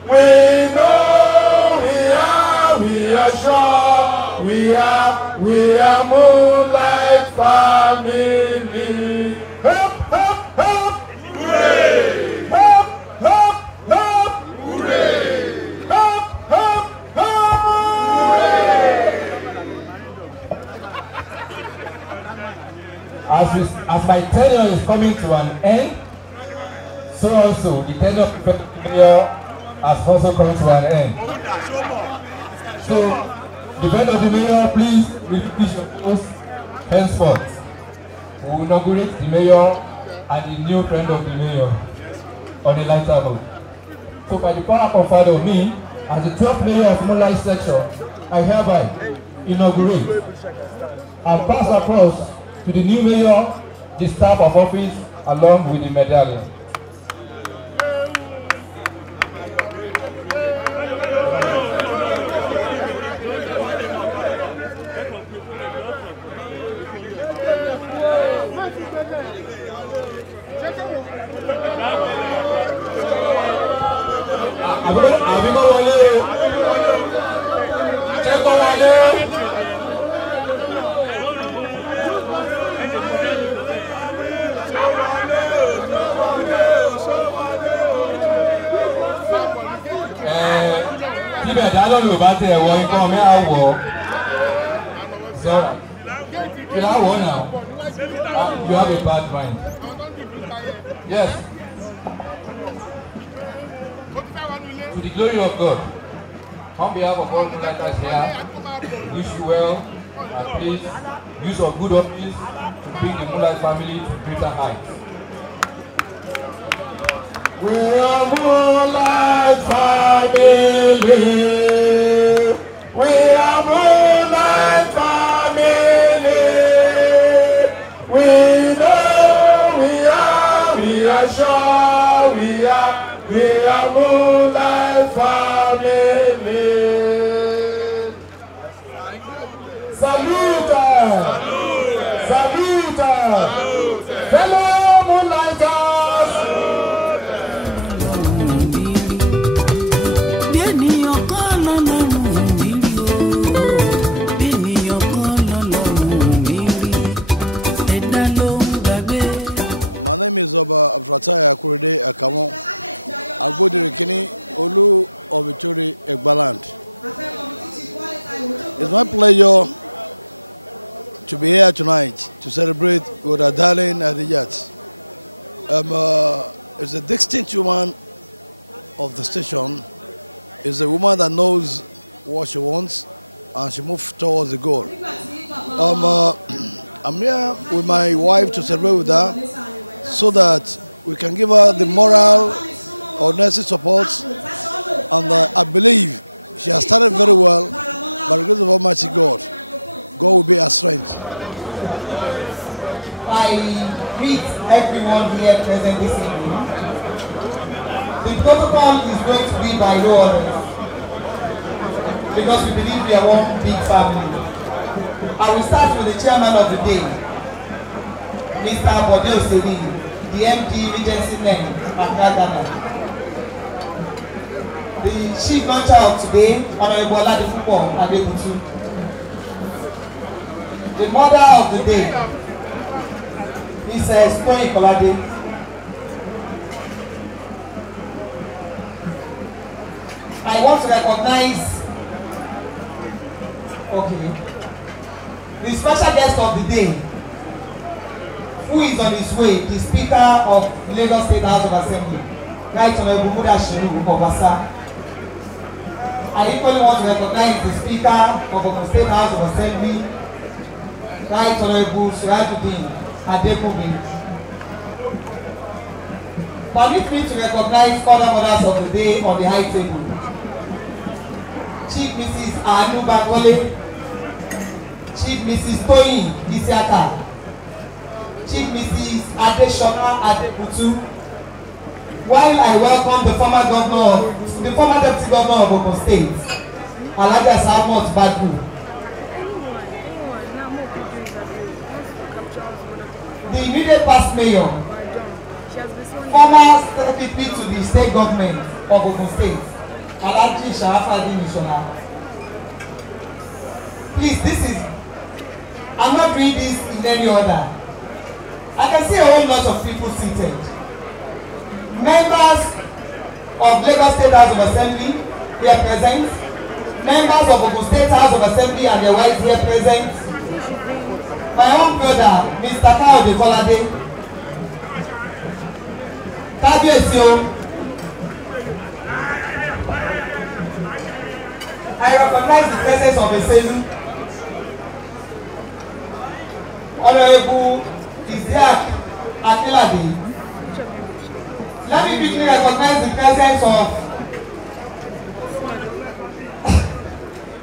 We know we are sure. We are Moonlight family. Hop, hop, hop! Hooray! Hop, hop, hop! as my tenure is coming to an end, so also the tenure of the mayor has also come to an end. So, the friend of the mayor, please relinquish your post henceforth. We will inaugurate the mayor and the new friend of the mayor on a lighter note. So, by the power conferred on me, as the 12th mayor of Moonlight section, I hereby inaugurate and pass across to the new mayor the staff of office along with the medallion. You have a bad mind. Yes. To the glory of God, on behalf of all Moonlighters here, wish you well and please use your good office to bring the Moonlight family to greater heights. We are Moonlight family. We are Moonlight family. We are sure we are Moonlight family. Salute! Salute! Fellow Moonlighters! My name is Oba Abdrataya Akurede Akamo, Agbodirikini Olu of Victoria Egbaland. It's my pleasure to be here tonight to celebrate with Adijat Adijat. It's a distinct woman of the station. It's a woman that knows what she wants and she moves towards the goal. I'm here with my wife to celebrate with her so that we can give her the moral or necessary support, and I believe she has started very well. By the grace of Almighty God, God will be her strength. I greet everyone here present this evening. The protocol is going to be by law orders because we believe we are one big family. I will start with the chairman of the day, Mr. Bode Osebi, the MD Regency Men, Accra. The chief launcher of today, Honorable Abeokuta. The mother of the day is Stoyin Kolade. I want to recognize, the special guest of the day, who is on his way, the Speaker of Lagos State House of Assembly, Right Honorable Mudashiru Obasa. I equally want to recognize the Speaker of the State House of Assembly, Right Honorable Surajuddin Adekunbi. Permit me to recognize other mothers of the day on the high table. Chief Mrs. Anu Bangole, Chief Mrs. Toyin Isiaka, Chief Mrs. Adeshona Adeputu, while I welcome the former deputy governor of Ogun State, Alhaja Salmot Badru, the immediate past mayor, former secretary to the state government of Ogun State, Alhaji Sharafadin Ishola. Please, I'm not doing this in any order. I can see a whole lot of people seated. Members of Lagos State House of Assembly here present. Members of Ogun State House of Assembly and their wives here present. my own brother, Mr. Kolade. I recognize the presence of a Selu, Honorable Adijat Adeleye. Let me quickly recognize the presence of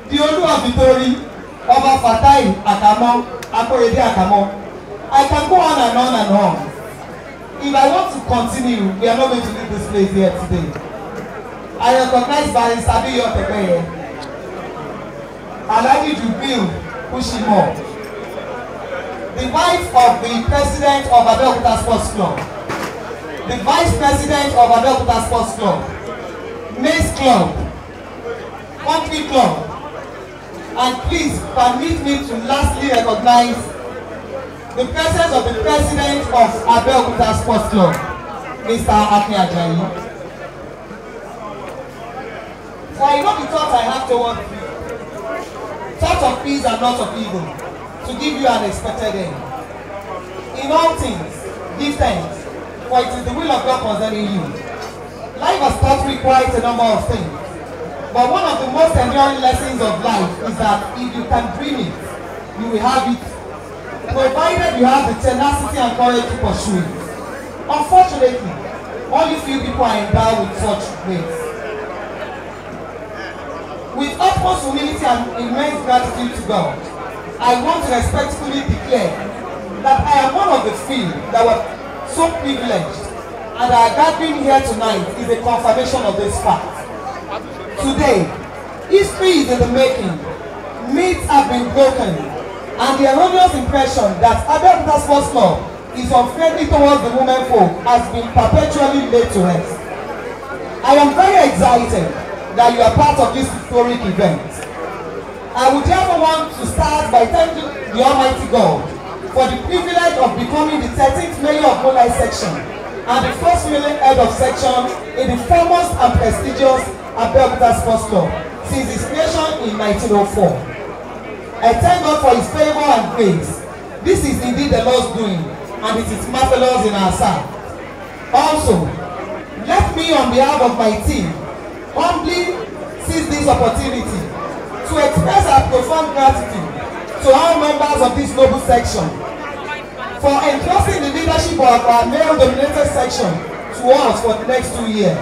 the Olu of Vitori, Oba Fatai Akamo, Akorede Akamo. I can go on and on and on. If I want to continue, we are not going to leave this place here today. I recognize Barrister Abeokuta, Alhaji Jubil Pushimo, the wife of the president of Abeokuta Sports Club, the vice president of Abeokuta Sports Club, Mace Club, Country Club, and please permit me to lastly recognize the presence of the president of Abeokuta Sports Club, Mr. Hon Adijat. For I know the thoughts I have towards you, thoughts of peace and not of evil, to give you an expected end. In all things, give thanks, for it is the will of God concerning you. Life has taught me quite a number of things, but one of the most enduring lessons of life is that if you can dream it, you will have it, provided you have the tenacity and courage to pursue it. Unfortunately, only few people are endowed with such traits. With utmost humility and immense gratitude to God, I want to respectfully declare that I am one of the few that were so privileged, and our gathering here tonight is a confirmation of this fact. Today, history is in the making, myths have been broken, and the erroneous impression that Abeokuta Sports Club is unfriendly towards the women folk has been perpetually laid to rest. I am very excited that you are part of this historic event. I would therefore want to start by thanking the Almighty God for the privilege of becoming the 13th mayor of Moonlight section and the first female head of section in the famous and prestigious Abeokuta Sports Club since its creation in 1904. I thank God for his favor and grace. This is indeed the Lord's doing, and it is marvelous in our sight. Also, let me on behalf of my team humbly seize this opportunity to express our profound gratitude to all members of this noble section for entrusting the leadership of our male-dominated section to us for the next 2 years.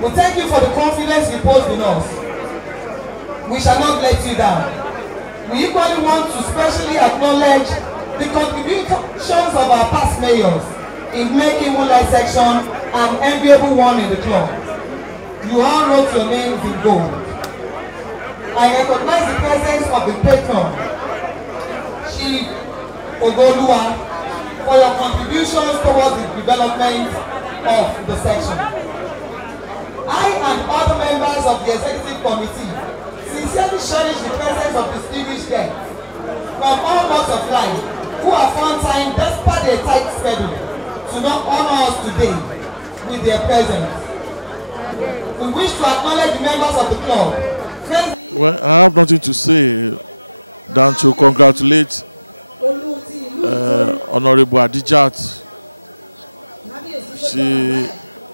We thank you for the confidence reposed in us. We shall not let you down. We equally want to specially acknowledge the contributions of our past mayors in making Moonlight section an enviable one in the club. You all wrote your names in gold. I recognize the presence of the patron, Chief Ogolua, for your contributions towards the development of the section. I and other members of the executive committee sincerely cherish the presence of distinguished guests from all walks of life who have found time despite their tight schedule to not honor us today with their presence. We wish to acknowledge the members of the club. Well, I have nothing to say than to congratulate Honorable Adijat.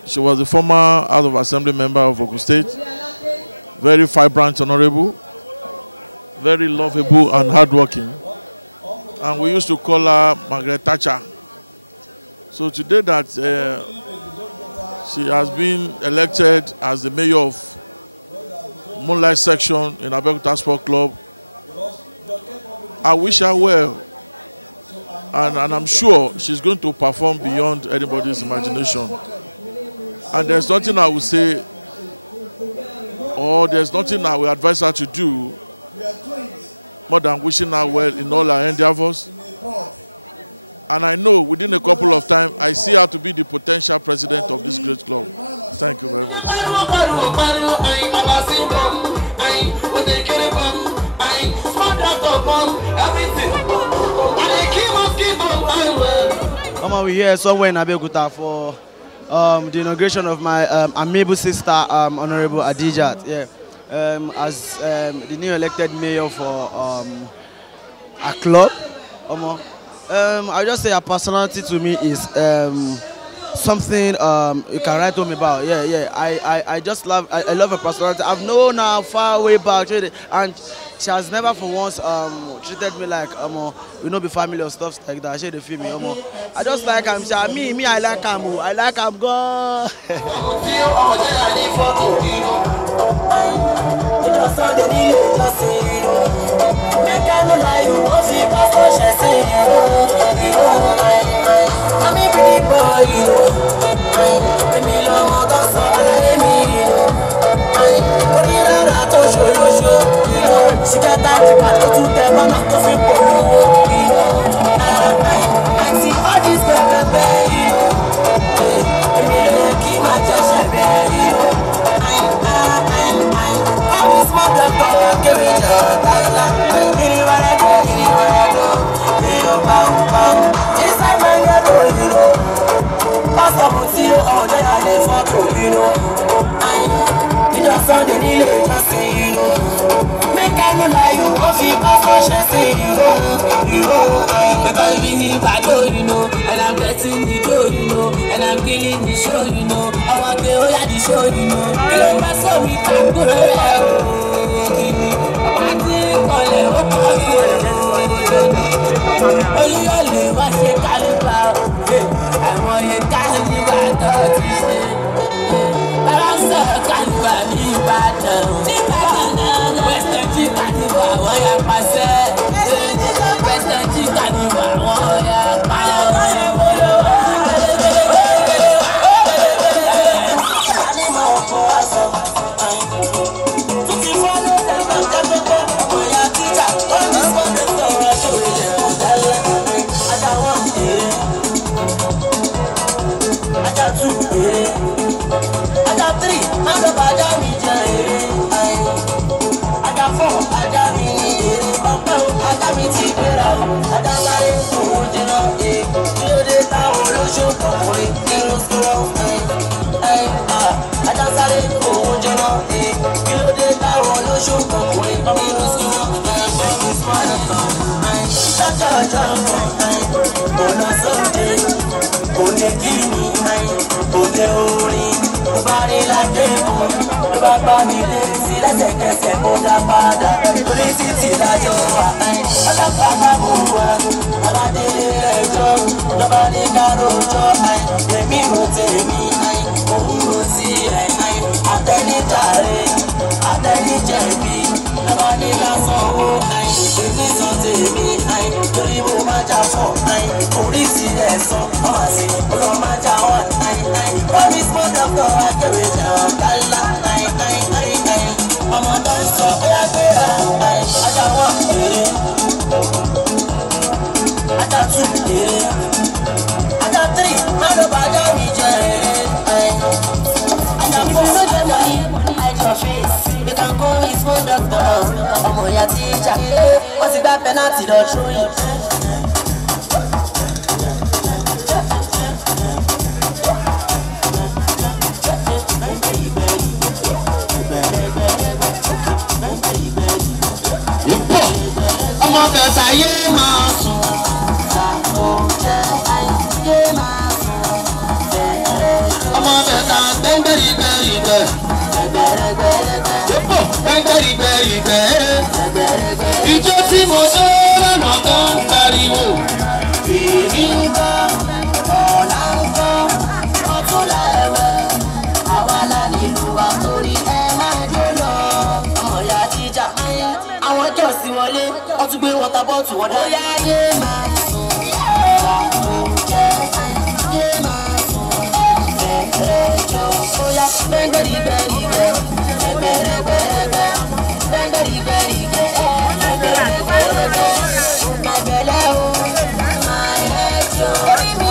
She was the former House of Assembly member of Ogun State. Very vibrant honorable, very lovable and hardworking. And we used to call her Margaret Thatcher. So today that she has been elected as the mayor of Moonlight section in Abeokuta Sport Club, I wish her well, and I'm sure she's going to perform beyond anybody's imagination. And there's nothing I will say, or there's nothing I will advise her to do more than wishing her well in all her endeavors. And I know within a couple of time, I see her to be the potential president of this great club. Thank you very much. We're here somewhere in Abeokuta for the inauguration of my amiable sister, Honorable Adijat. Yeah. As the new elected mayor for our club. I just say her personality to me is something you can write home about. I just love I love her personality. I've known her far way back, and she has never for once treated me like we know be family or stuff like that. She dey feel me. I just like him. Me I like him. I like him. Go. And I'm getting the dough, and I'm killing the show, I want the whole of the show, kill my soul, we can go only was a caliber, I'm on a caliber, but I'm so caliber, Western Chicago, why I pass it. Western Chicago, why I penalty don't show you. Ìjọ tí mo ṣe lọ́nà tó ń pariwo. Èmi ń kọ́, ọ̀la ń kọ́, ọ̀túnla ẹ̀wẹ̀. Àwa la nílùú wa torí ẹ máa jó lọ. Ọmọ ìyá jíjà, àwọn ẹjọ́ sí wọlé, wọ́n tún gbé wọ́tà bọ́ọ̀tù wọn dá. Ó yá yé máa sùn, yé máa sùn, bẹ̀rẹ̀ jọ. Ó yá gbẹ̀ngbẹ̀rìgbẹ̀rìgbẹ̀, ẹgbẹ̀rẹ̀gbẹ̀rẹ̀gbẹ̀, gbẹ̀ngbẹ̀rìgbẹ̀rìgbẹ̀. My belly, my head, my belly,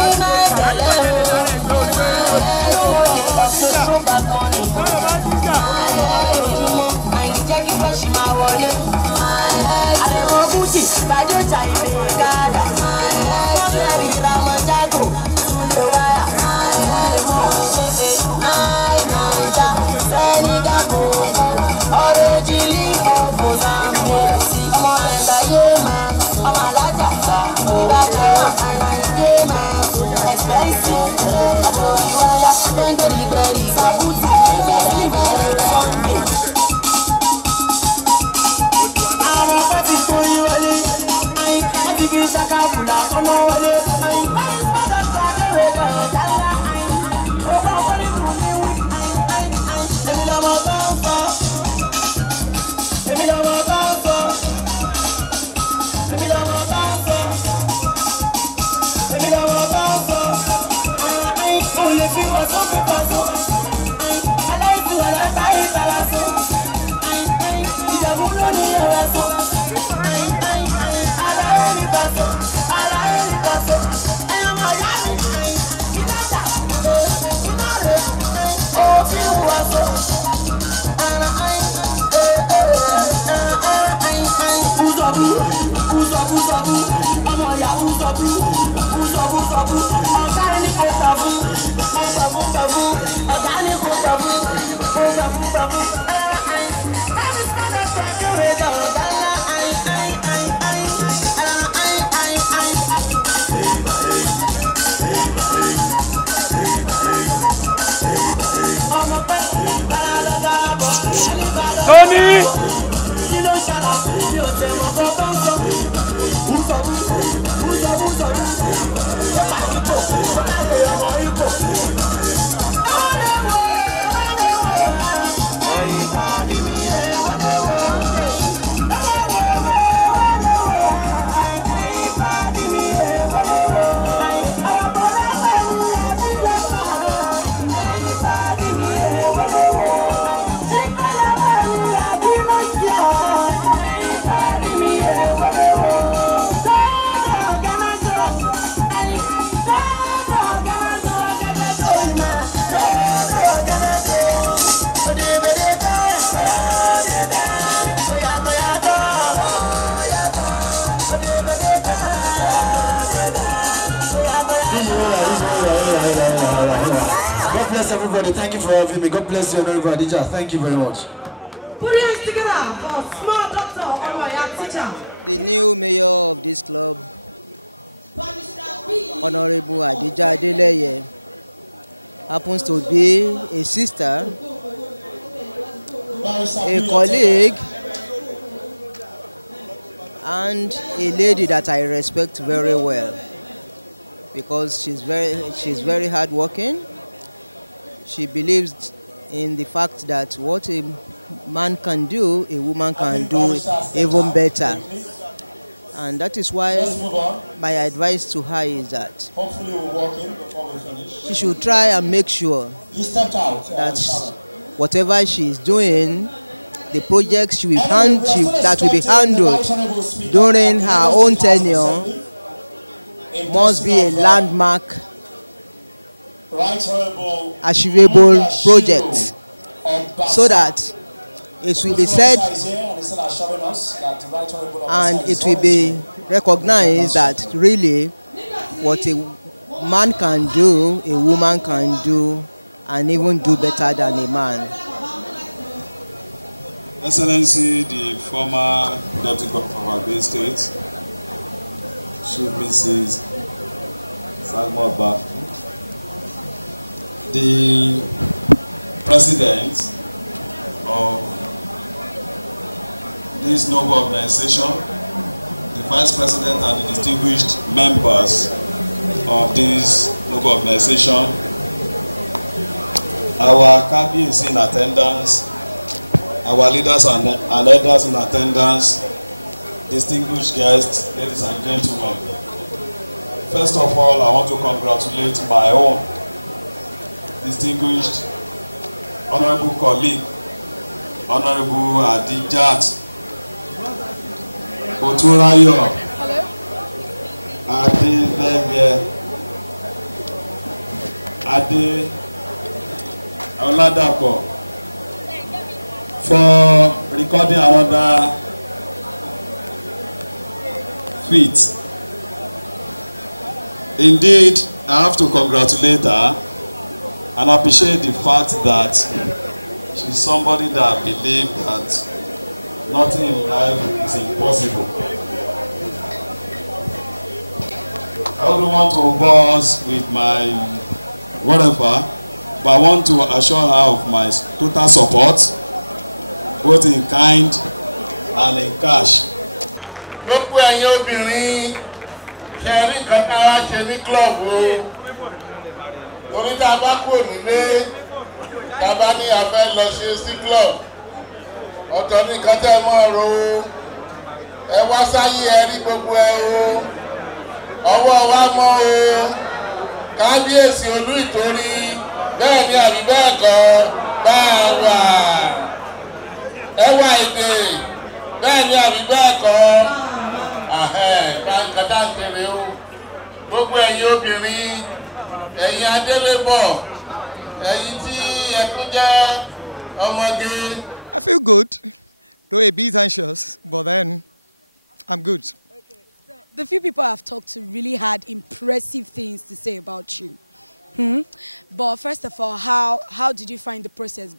Tony! God bless everybody. Thank you for having me. God bless you, Honorable Adijat. Thank you very much. Put your hands together for small doctor or teacher. The new mayor of this club, Honorable Adijat Adeleye, happens to be a sister, a colleague, and a lady that I respect very well, because she's very hardworking. She believes in the fact that what a man can do, a woman can do even better. And that is why my advice to her is that she should try and make sure that whatever she is doing, the projects that will be handled during her own tenure must be a landmark, achievable project, so that it will be said and it will be recognized that really what a man can do, a woman can do, and even do better than a man. Excellency, the former Deputy Governor of Abia State, Chief Mrs. Sagmoba, the President of this noble organization, the Vice President and the distinguished members of this noble organization, our cabins in attendance, our leaders and elders in attendance, distinguished guests, ladies and gentlemen. First of all, I want to congratulate my own distinguished honorable colleague, Honorable Adijat Adeleye Oladapo for recording another feat. Indeed, I have to congratulate her and appreciate the fact that she's somebody that believes that nothing in life is impossible. I wouldn't want to boast with my whatever, but I want to assure her of my total support, both in kind and in cash. Gbogbo ẹ̀yin obìnrin ṣe rí nǹkan tá a ṣe ní club o. Torí tá a bá kúrò nílé, tá a bá ní a fẹ́ lọ ṣe sí club. Ọ̀tọ̀ ní nǹkan tẹ́ ẹ mọ́ ro o. Ẹ wá sáyé ẹ rí gbogbo ẹ o. Ọwọ́ wa mọ́ o. Kábíyèsí olú ìtorí bẹ́ẹ̀ ni àbí bẹ́ẹ̀ kọ́ bá a wà. Ẹ wá èdè bẹ́ẹ̀ ni àbí bẹ́ẹ̀ kọ́. Nǹkan tá a kéré o. Gbogbo ẹ̀yin obìnrin, ẹ̀yin adélébọ̀, ẹ̀yin tí ẹ tún jẹ́ ọmọge. I feel good, though a bit anxious, but then I'm good. Okay, so The few people I've talked to really had impressive things to say about you. But first of all, how did you find the process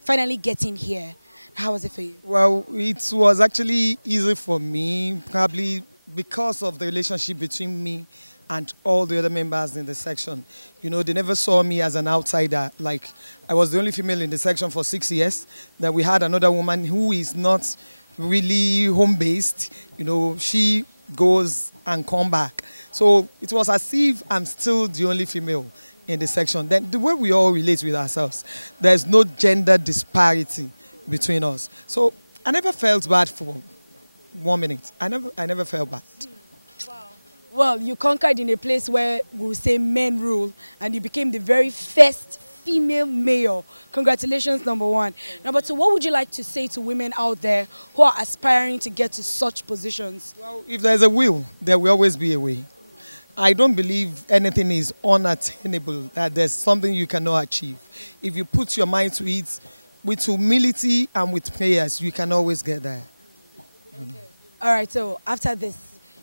finally getting here? How was it for you? Well, it was actually easy for me, probably because of the relationship between me and all the other members in the section. You know, they never saw me as an outsider. Like, I was the only female in the section for 6 years. Then we had another woman who is not really home-based. You know, she goes and come back. So it was as if I'm still the only female in the section. Then the way we all relate with ourselves, there's no gender disparity between us. So I never felt bad for 1 minute. I never felt bad. Wow. Well, you conquered in a place where we'll say men rule, and you became the very first female mayor. Congratulations, number one. Number two, what would you like to say to women out there who are aspiring to get to such positions? Well, if there's a will, there will always be a way. I don't believe anything is unattainable, that there's something you cannot achieve. If you put your mind to it, with humility and with prayers, you can always get there. Okay. All right, so after this,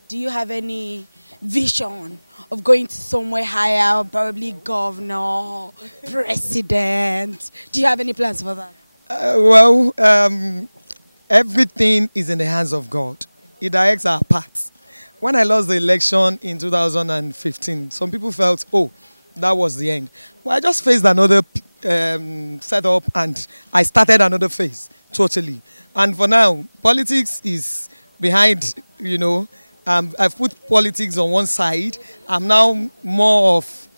do you have any vision of going to somewhere higher, probably governor, president? Do you have any plans for that? Everything is in the hands of God. He directs our paths. When I lost the election in 2015, some people felt, oh, that was the end. Well, I just faced another setup and I started another phase, totally. And for now, politics is behind, you know. I've put politics on one side. I'm now more of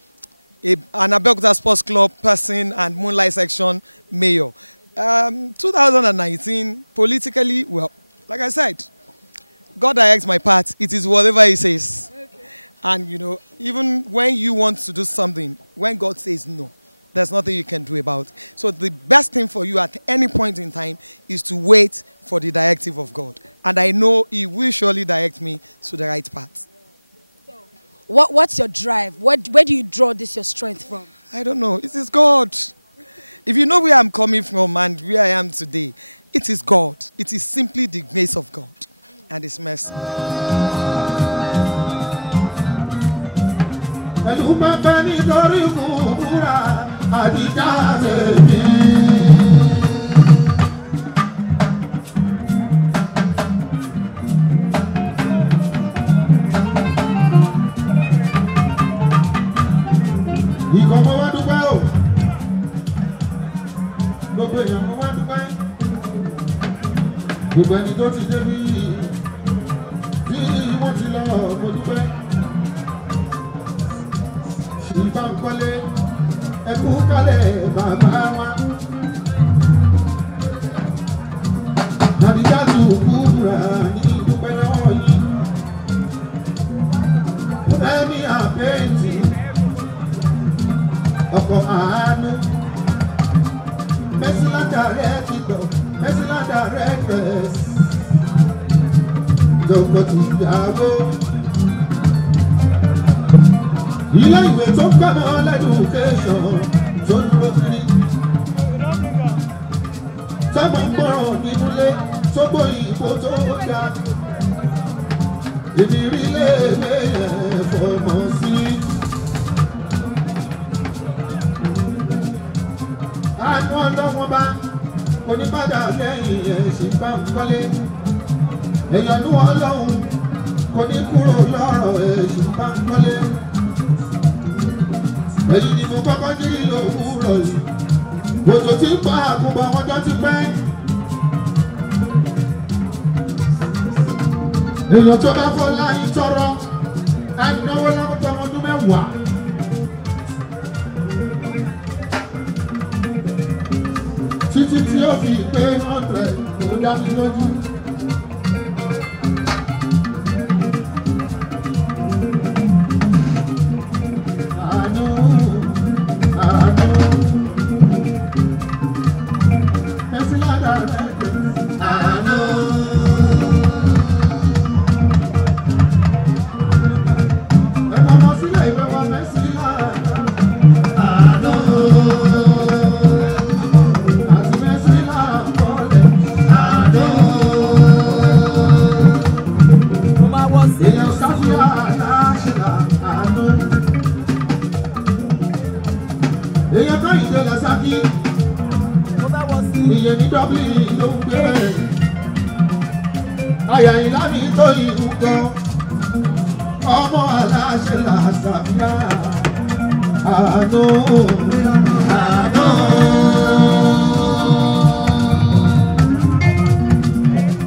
an Abeokuta Sports Club person and Moonlight section mayor. 2019, politically, well, like I said, God directs my path. It is whatever He says. Okay. And, you know, even when you want to do something, when God says no, there's nothing you can do about it. So the best thing for you at any point in time is to wait for the directive of God. And I know He will surely direct me to the right path. So, what's your drive? Where do you draw this your strength from? I don't know. It is God. If you know where I'm coming from and where I am today, it is God. It is simply the grace of God and His mercy. Adijat Adeleye. Ìkọ̀ mo wá dúpẹ́ o, gbogbo èèyàn mo wá dúpẹ́, gbogbo ẹni tó ti débi tí wọ́n ti lọ mo dúpẹ́. Ìbá ń kọ́lé ẹkú kálẹ̀ bàbá wa. Adijat kúrà ní dúpẹ́ lọ́wọ́ yìí. Ẹ̀mí àpẹ́ǹtì ọkọ̀ àánú. Mẹ́sìlá dàrẹ́kítọ̀, mẹ́sìlá dàrẹ́kẹ̀s. Dọ̀kọ̀ tìyàwó. Ilé ìwé tó ń gbàmọ́ lẹ́dùkéṣọ̀n tó ń dúró kiri. Sọ́mọ ń gbọ́ràn nínú ilé tó gbóyìnbó tó ga. Ìdírí ilé yẹn fọmọ sí. Àánú ọlọ́wọ́n bá onípadà lẹ́yìn ẹ̀sìn bá ń kọ́lé. Ẹ̀yọ̀nú Ọlọ́run kò ní kúrò lọ́rọ̀ ẹ̀sìn bá ń kọ́lé. Èyí ni mo kọ́kọ́ ní òwúrọ̀ yìí. Òjò tí ń pa àkùnbọ̀ ọjọ́ ti pẹ́. Èèyàn tó bá fọ́ láyé tọrọ, á náwó láwùjọ ọdún mẹ́wàá. Títí tí ó fi pé 100 kò dá mi lójú. Èèyàn ìyẹn ní Dublin ló ń gbé bẹ́ẹ̀. Àyà ìlà mi tó ìlú gan. Ọmọ aláṣẹ làṣàbíà. Àánú àánú.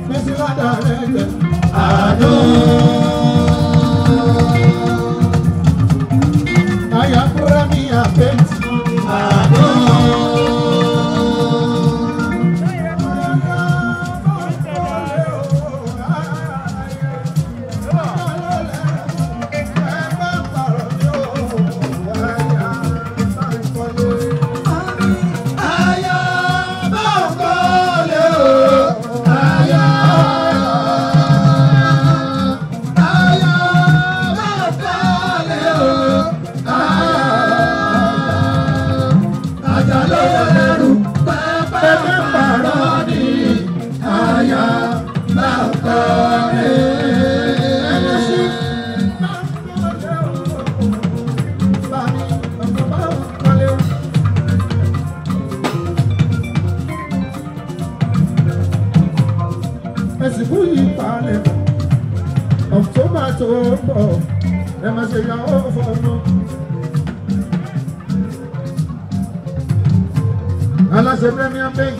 Mẹ́sì ládà rẹ̀ jẹ́. Àánú. Àyà kúrẹ́ mi àpẹ́tì. Àánú. Aláṣẹ Premier Bank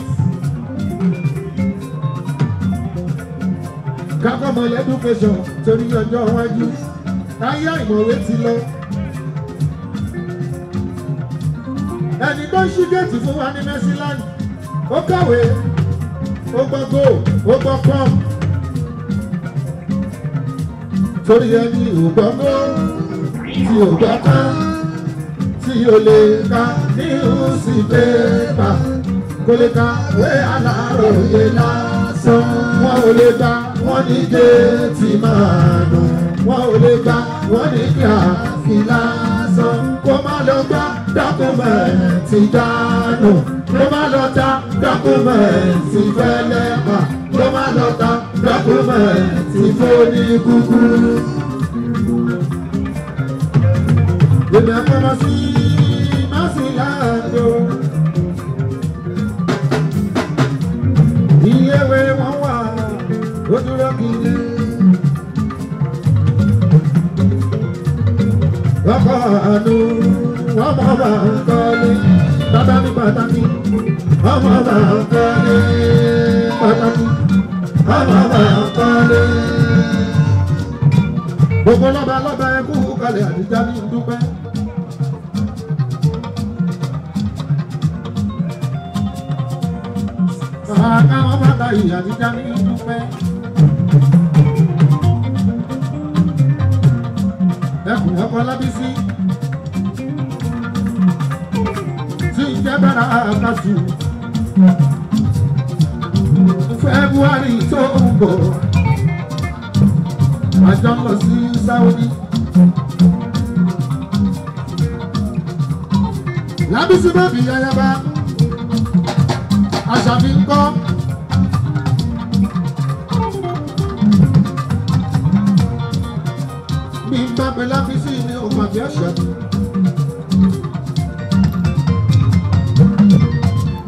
kákọ́mọ education torí ọjọ́ iwájú ayé ìmọ̀wé ti lọ. Ẹni tó ń ṣí géètì fún wa ní Mercyland ó kàwé ó gbọ́ go ó gbọ́ com torí ẹni ò gbọ́ go tí ò gbọ́ com tí o lè ka ní òsì pépà kò lè ka wé Aláròyé lásán. Wọ́n ò lè gbà wọ́n ní géètì máa nù. Wọ́n ò lè gbà wọ́n ní kíláàsì lásán. Kó má lọ gbá dọ́kúmẹ̀ntì dànù. Kó má lọ ta dọ́kúmẹ̀ntì fẹ́lẹ́pà. Kó má lọ ta dọ́kúmẹ̀ntì fóní kúkúrú. Èmi àpamọ́ sí Mercyland o. Iléèwé wọn wà ó dúró kiri. Ọkọ̀ àánú wọ́n mọ̀ bá ń kọ́lé. Bàbá mi pàtàkì ọmọ bá ń kọ́lé. Pàtàkì ọmọ bá ń kọ́lé. Gbogbo lọ́ba lọ́ba ẹ kú kalẹ̀ Àdìjá ní dúpẹ́. Àkàwọn bàtà ìyá Àdìjá ní dúpẹ́. Ẹkùn ọkọ Lábísí tí ń jẹ́ bára àkàtù. February tó ń bọ̀ àjọ ń lọ sí Saudi. Lábísí bẹ́bí ayaba Àṣàbí ń kọ́. Mi ń bá pẹ́ Lábísí ní ọmọ àbí Àṣàbí.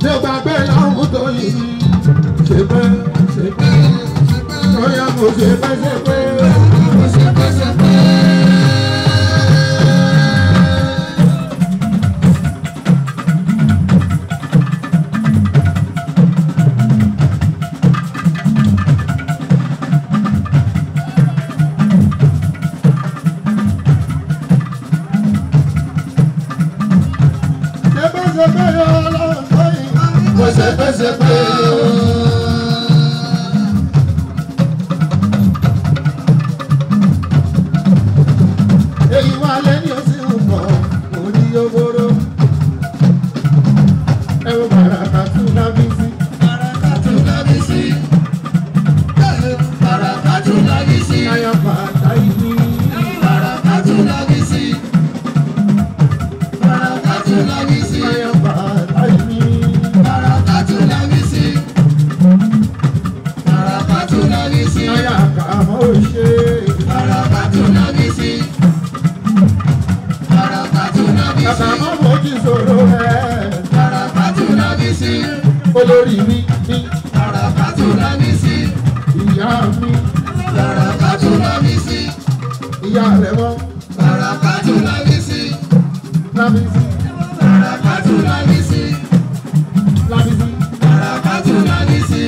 Ní ọgbà gbé láwọn tó yìí ṣe pé lóyá mo ṣe pé ṣe pé. mi. Barakatu Lamisi. Ìyá mi. Barakatu Lamisi. Ìyá rẹ̀ wọ́n. Barakatu Lamisi. Lamisi. Barakatu Lamisi. Lamisi. Barakatu Lamisi.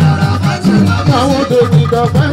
Barakatu Lamisi. Àwọn òdòdó ìdọ̀fẹ́